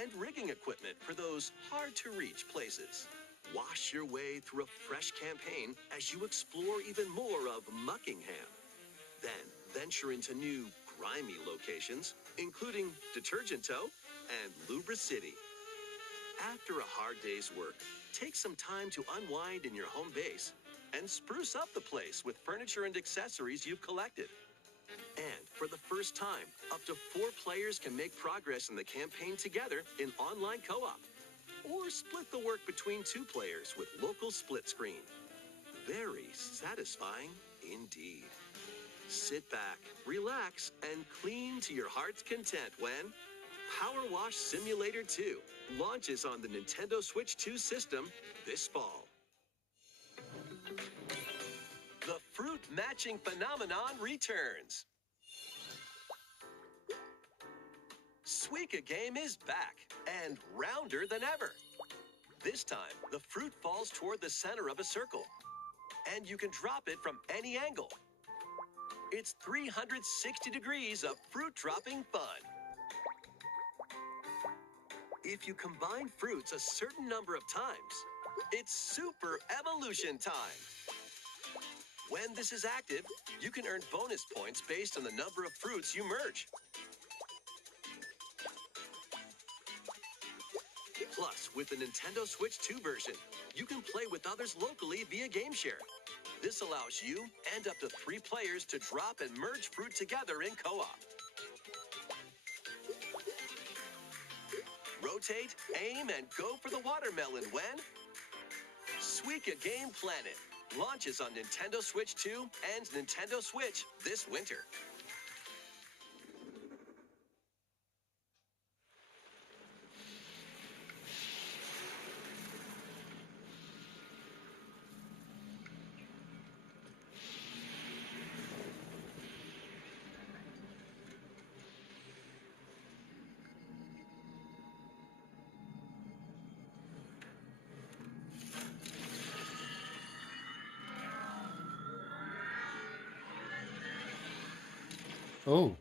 and rigging equipment for those hard-to-reach places. Wash your way through a fresh campaign as you explore even more of Muckingham. Then venture into new, grimy locations, including Detergent Toe and Lubra City. After a hard day's work, take some time to unwind in your home base and spruce up the place with furniture and accessories you've collected. And for the first time, up to 4 players can make progress in the campaign together in online co-op. Or split the work between 2 players with local split screen. Very satisfying indeed. Sit back, relax, and clean to your heart's content when Power Wash Simulator 2 launches on the Nintendo Switch 2 system this fall. The fruit matching phenomenon returns. Suika Game is back and rounder than ever. This time, the fruit falls toward the center of a circle, and you can drop it from any angle. It's 360 degrees of fruit dropping fun. If you combine fruits a certain number of times, it's Super Evolution time. When this is active, you can earn bonus points based on the number of fruits you merge. Plus, with the Nintendo Switch 2 version, you can play with others locally via Game Share. This allows you and up to 3 players to drop and merge fruit together in co-op. Rotate, aim, and go for the watermelon when Suika Game Planet launches on Nintendo Switch 2 and Nintendo Switch this winter. Oh.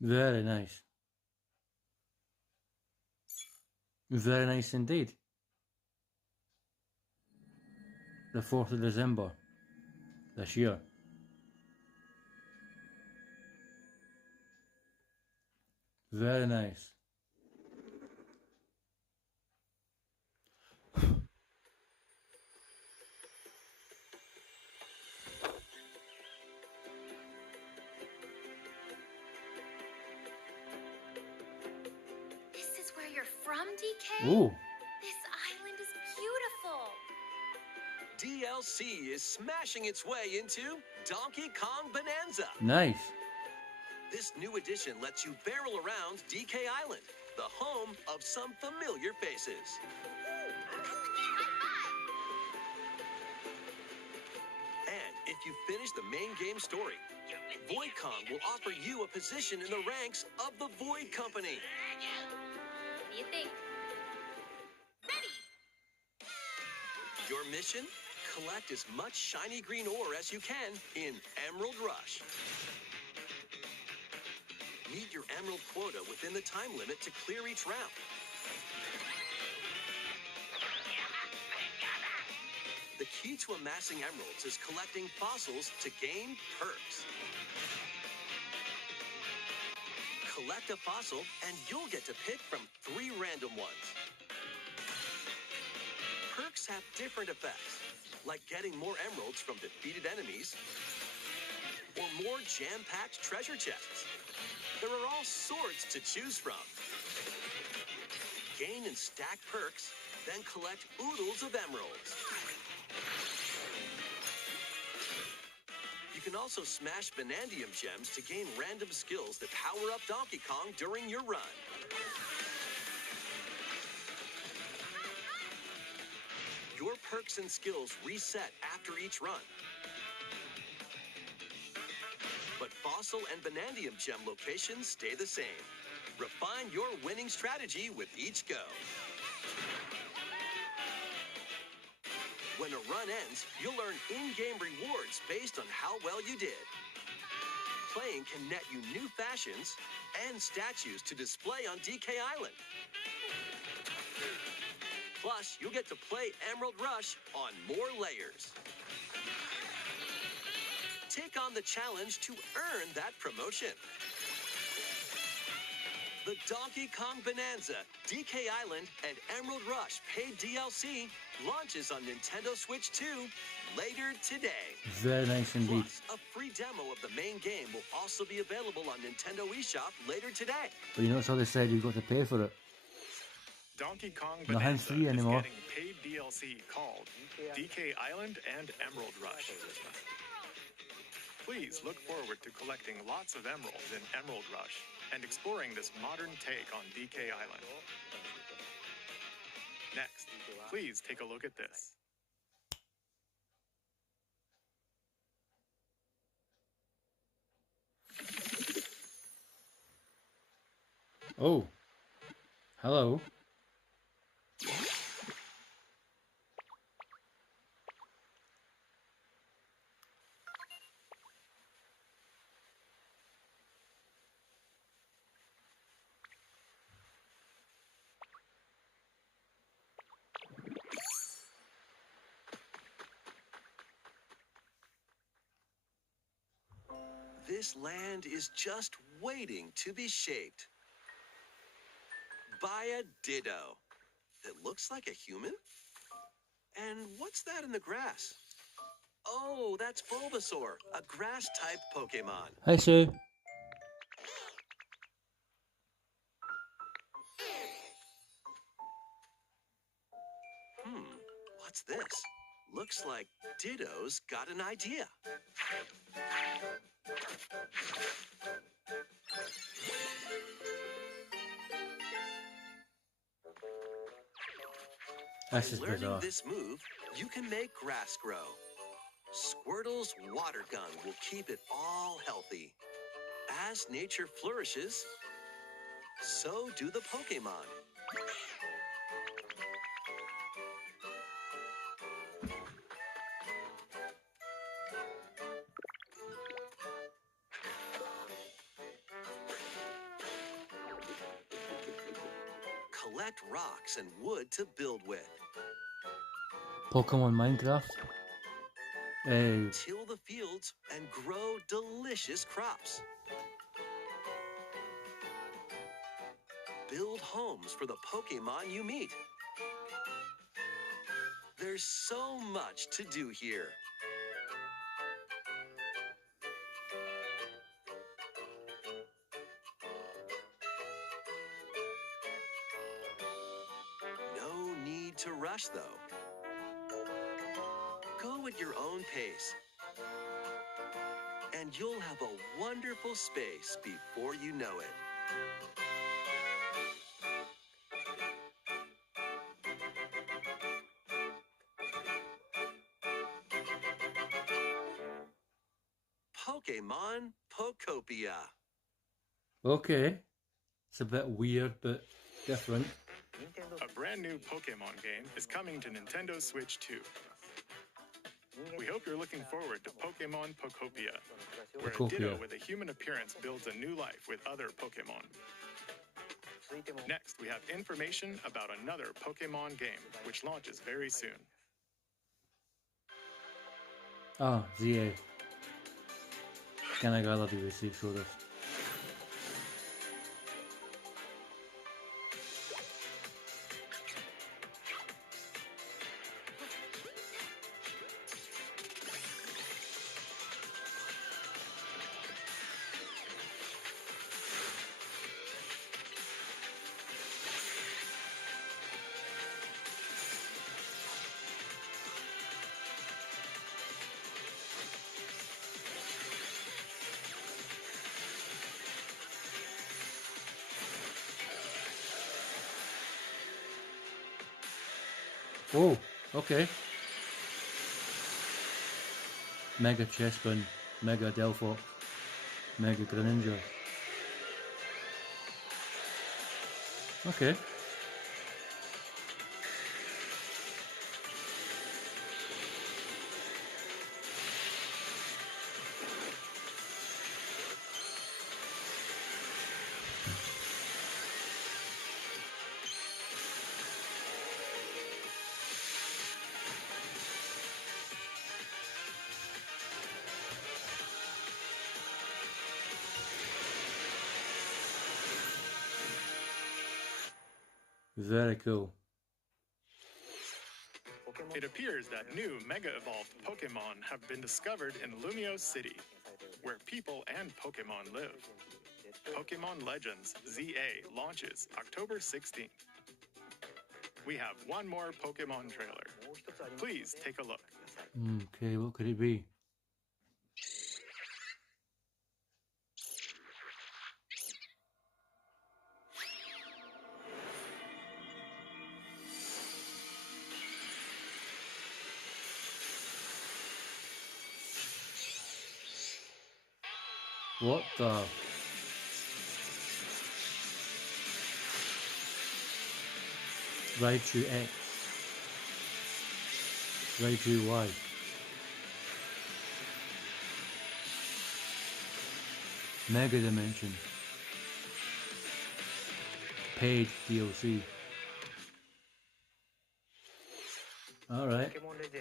Very nice. Very nice indeed. The 4th of December this year. Very nice. This is where you're from, DK? Ooh. This island is beautiful. DLC is smashing its way into Donkey Kong Bonanza. Nice. This new edition lets you barrel around DK Island, the home of some familiar faces. And if you finish the main game story, Void Kong will offer you a position in the ranks of the Void Company. What do you think? Ready! Your mission? Collect as much shiny green ore as you can in Emerald Rush. Meet your emerald quota within the time limit to clear each round. The key to amassing emeralds is collecting fossils to gain perks. Collect a fossil and you'll get to pick from 3 random ones. Perks have different effects, like getting more emeralds from defeated enemies or more jam-packed treasure chests. There are all sorts to choose from. Gain and stack perks, then collect oodles of emeralds. You can also smash Vanadium gems to gain random skills that power up Donkey Kong during your run. Your perks and skills reset after each run. But Fossil and Vanadium gem locations stay the same. Refine your winning strategy with each go. When a run ends, you'll earn in-game rewards based on how well you did. Playing can net you new fashions and statues to display on DK Island. Plus, you'll get to play Emerald Rush on more layers. Take on the challenge to earn that promotion. The Donkey Kong Bonanza, DK Island, and Emerald Rush paid DLC launches on Nintendo Switch 2 later today. Very nice indeed. Plus, a free demo of the main game will also be available on Nintendo eShop later today. But you notice how they said you've got to pay for it. Donkey Kong Not Bonanza hands-free is anymore. getting paid DLC called DK Island and Emerald Rush. Please look forward to collecting lots of emeralds in Emerald Rush and exploring this modern take on DK Island. Next, please take a look at this. Oh. Hello. This land is just waiting to be shaped by a Ditto that looks like a human. And what's that in the grass? Oh, that's Bulbasaur, a grass-type Pokemon. Hi, Sue. What's this? Looks like Ditto's got an idea. That's just Learning bizarre. this move, you can make grass grow. Squirtle's water gun will keep it all healthy. As nature flourishes, so do the Pokemon. collect rocks and wood to build with. Pokemon Minecraft. Till the fields and grow delicious crops. Build homes for the Pokemon you meet. There's so much to do here. No need to rush, though. Go at your own pace. And you'll have a wonderful space before you know it. Pokemon Pokopia. Okay. It's a bit weird, but different. A brand new Pokemon game is coming to Nintendo Switch 2. We hope you're looking forward to Pokemon Pokopia, where a Ditto with a human appearance builds a new life with other Pokemon. Next, we have information about another Pokemon game, which launches very soon. Ah, ZA. Can I love you receive for this? Oh, okay. Mega Chespin, Mega Delphox, Mega Greninja. Okay. Very cool. It appears that new Mega Evolved Pokemon have been discovered in Lumio City, where people and Pokemon live. Pokemon Legends ZA launches October 16th. We have one more Pokemon trailer. Please take a look. Okay, what could it be? What the? Raichu X. Raichu Y. Mega Dimension. Paid DLC. Alright.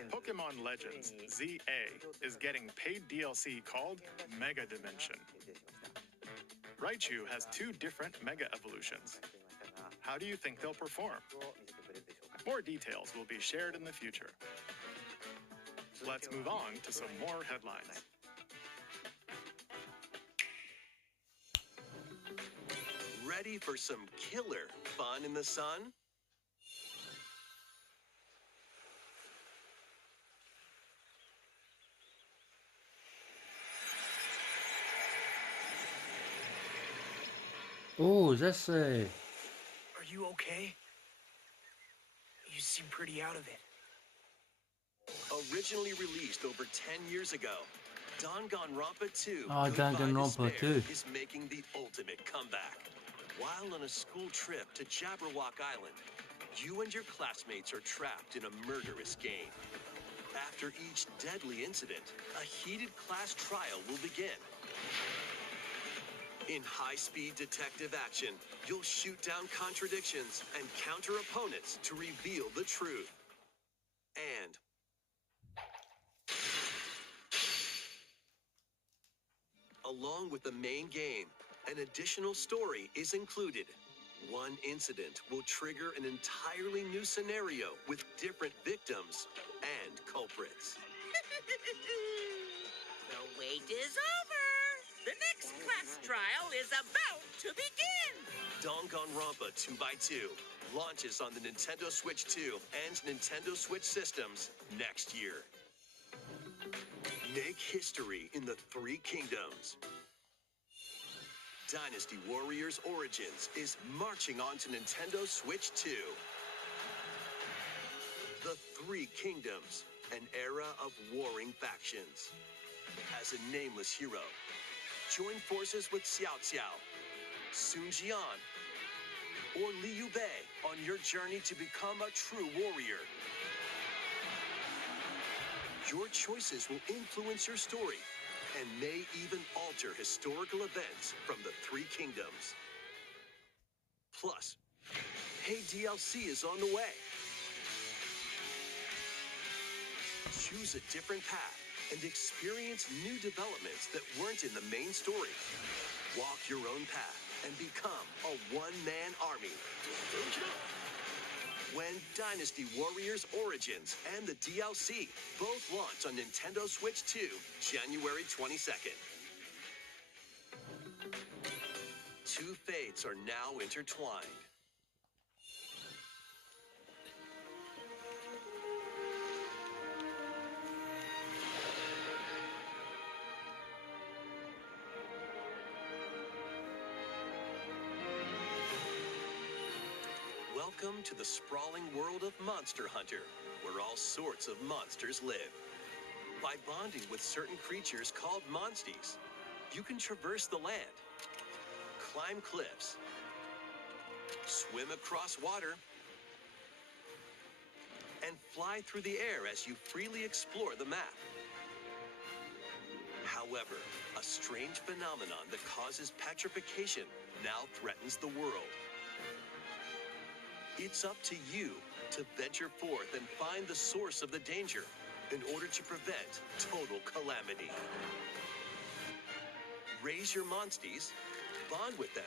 Pokemon Legends ZA is getting paid DLC called Mega Dimension. Raichu has 2 different Mega Evolutions. How do you think they'll perform? More details will be shared in the future. Let's move on to some more headlines. Ready for some killer fun in the sun? Oh, is this Are you okay? You seem pretty out of it. Originally released over 10 years ago, Danganronpa 2 Oh, Danganronpa 2 is making the ultimate comeback. While on a school trip to Jabberwock Island, you and your classmates are trapped in a murderous game. After each deadly incident, a heated class trial will begin. In high-speed detective action, you'll shoot down contradictions and counter opponents to reveal the truth. And along with the main game, an additional story is included. One incident will trigger an entirely new scenario with different victims and culprits. The wait is over. The next class trial is about to begin. Danganronpa 2x2 launches on the Nintendo Switch 2 and Nintendo Switch systems next year. Make history in the Three Kingdoms. Dynasty Warriors Origins is marching on to Nintendo Switch 2. The Three Kingdoms, an era of warring factions. As a nameless hero, join forces with Xiao Xiao, Sun Jian, or Liu Bei on your journey to become a true warrior. Your choices will influence your story and may even alter historical events from the Three Kingdoms. Plus, Hey DLC is on the way. Choose a different path and experience new developments that weren't in the main story. Walk your own path and become a one-man army. When Dynasty Warriors Origins and the DLC both launch on Nintendo Switch 2, January 22nd. Two fates are now intertwined. Welcome to the sprawling world of Monster Hunter, where all sorts of monsters live. By bonding with certain creatures called monsties, you can traverse the land, climb cliffs, swim across water, and fly through the air as you freely explore the map. However, a strange phenomenon that causes petrification now threatens the world. It's up to you to venture forth and find the source of the danger in order to prevent total calamity. Raise your monsties, bond with them,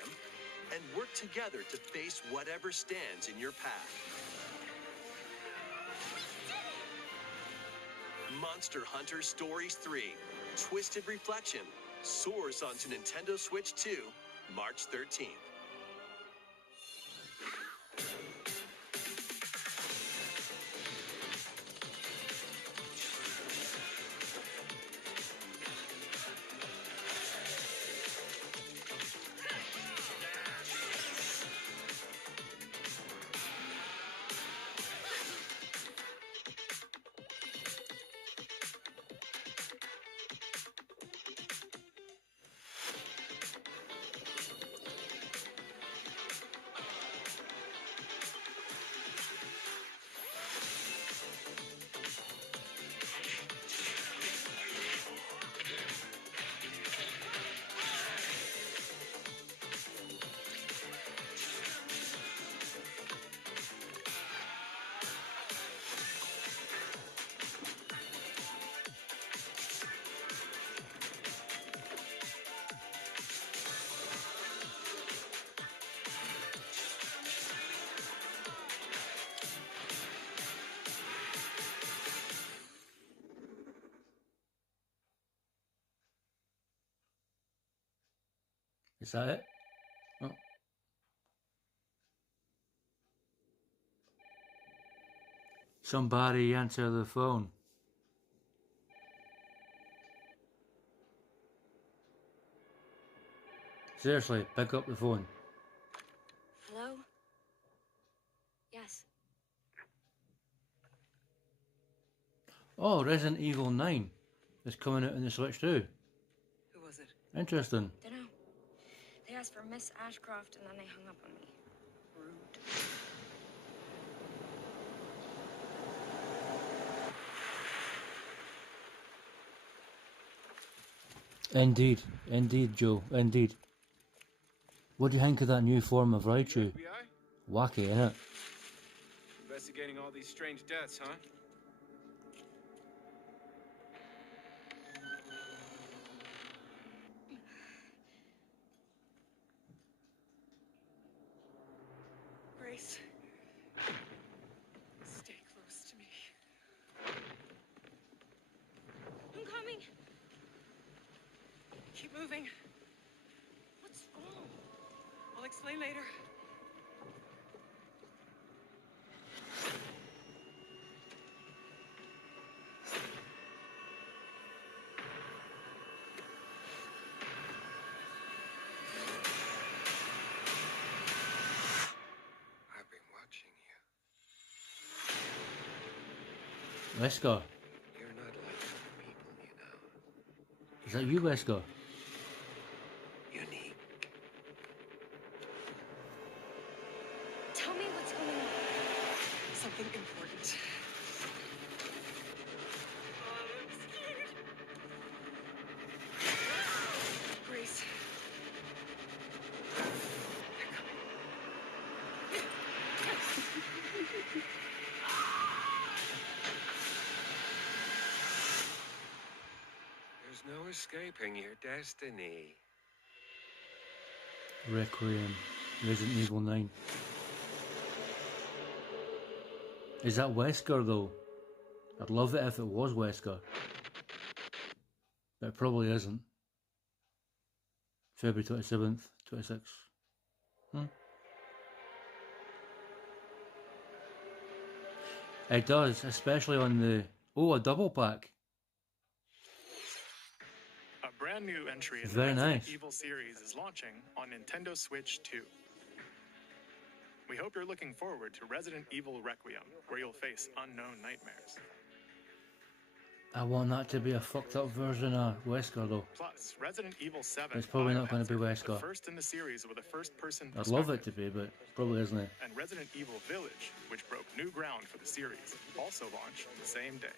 and work together to face whatever stands in your path. Monster Hunter Stories 3, Twisted Reflection, soars onto Nintendo Switch 2, March 13th. Is that it? Oh. Somebody answer the phone. Seriously, pick up the phone. Hello? Yes. Oh, Resident Evil 9 is coming out in the Switch too. Who was it? Interesting. Dunno. They asked for Miss Ashcroft and then they hung up on me. Rude. Indeed, indeed, Joe, indeed. What do you think of that new form of Raichu? FBI? Wacky, innit? Investigating all these strange deaths, huh? Grace. Stay close to me. I'm coming. Keep moving. What's wrong? I'll explain later. I've been watching you. Wesker. You're not like other people, you know. Is that you, Wesker? Unique. Tell me what's going on. Something important. Grace. There's no escaping your destiny. Requiem. Resident Evil 9. Is that Wesker though? I'd love it if it was Wesker. But it probably isn't. February 27th, 26th. It does, especially on the... Oh, a double pack. A brand new entry in the Very Resident nice. Evil series is launching on Nintendo Switch 2. We hope you're looking forward to Resident Evil Requiem, where you'll face unknown nightmares. I want that to be a fucked up version of Wesker though. Plus, Resident Evil 7 It's probably not going to be the Wesker. first in the series with a first-person I'd love it perspective. to be, but probably isn't it? And Resident Evil Village, which broke new ground for the series, also launched the same day.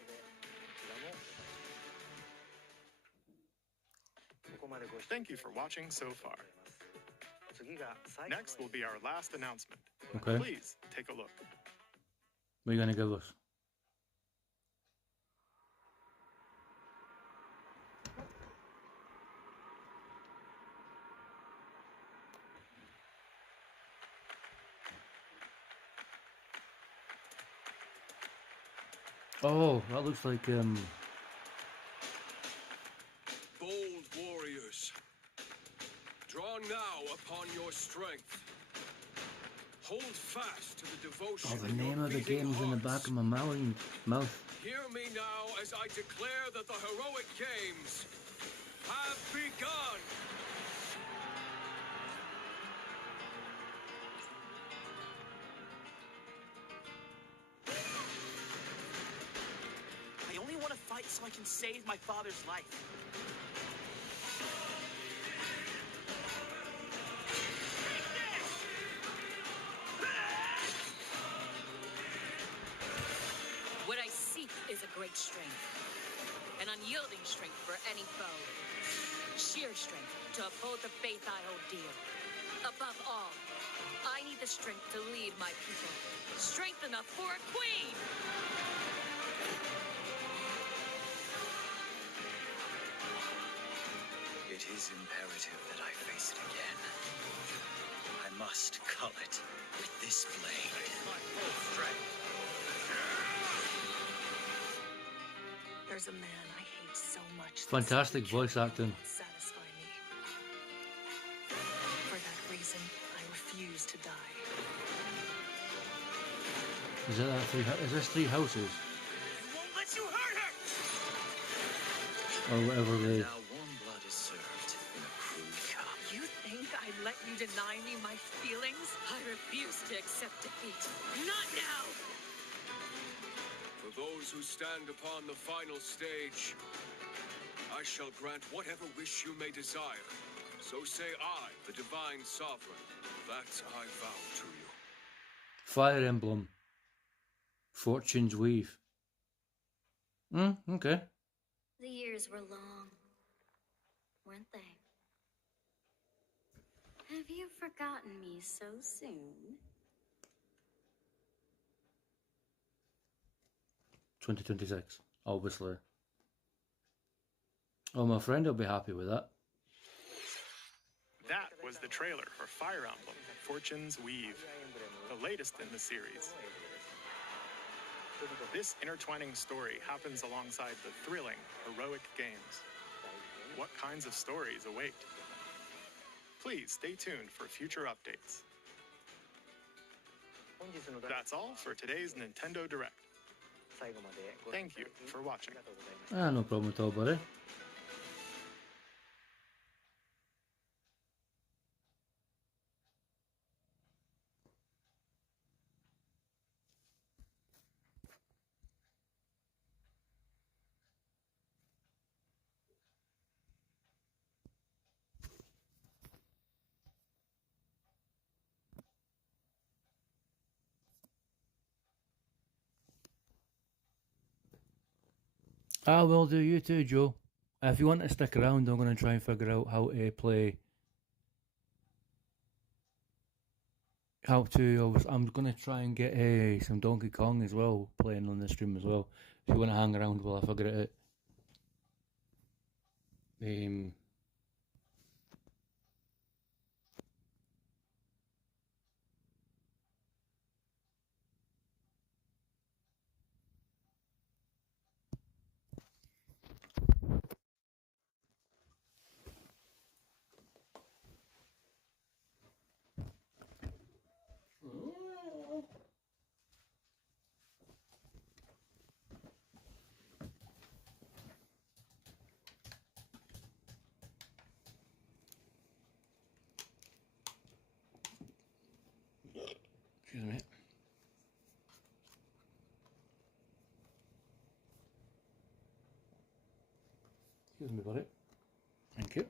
Thank you for watching so far. Next will be our last announcement. Okay. Please take a look. What are you going to give us? Oh, that looks like Bold warriors, draw now upon your strength. Hold fast to the devotion. oh, the in your name of the beating game's in the hearts. back of my mouth. Hear me now as I declare that the heroic games have begun. I only want to fight so I can save my father's life. What I seek is a great strength. An unyielding strength for any foe. Sheer strength to uphold the faith I hold dear. Above all, I need the strength to lead my people. Strength enough for a queen! It is imperative that I face it again. I must cull it with this blade. My full strength. There's a man I hate so much. that Fantastic voice acting. won't satisfy me. For that reason, I refuse to die. Is that is this Three Houses? Won't let you hurt her! Or whatever they... Now warm blood is served in a crude cup. You think I'd let you deny me my feelings? I refuse to accept defeat. Not now! For those who stand upon the final stage, I shall grant whatever wish you may desire. So say I, the divine sovereign, that I vow to you. Fire Emblem. Fortune's Weave. Okay. The years were long, weren't they? Have you forgotten me so soon? 2026, obviously. Oh, my friend will be happy with that. That was the trailer for Fire Emblem Fortune's Weave, the latest in the series. This intertwining story happens alongside the thrilling, heroic games. What kinds of stories await? Please stay tuned for future updates. That's all for today's Nintendo Direct. Thank you for watching. No problem at all, buddy. I will do. You too, Joe. If you want to stick around, I'm going to try and figure out how to play. I'm going to try and get some Donkey Kong as well, playing on the stream as well. If you want to hang around while I figure it out. Excuse me. Excuse me, buddy. Thank you.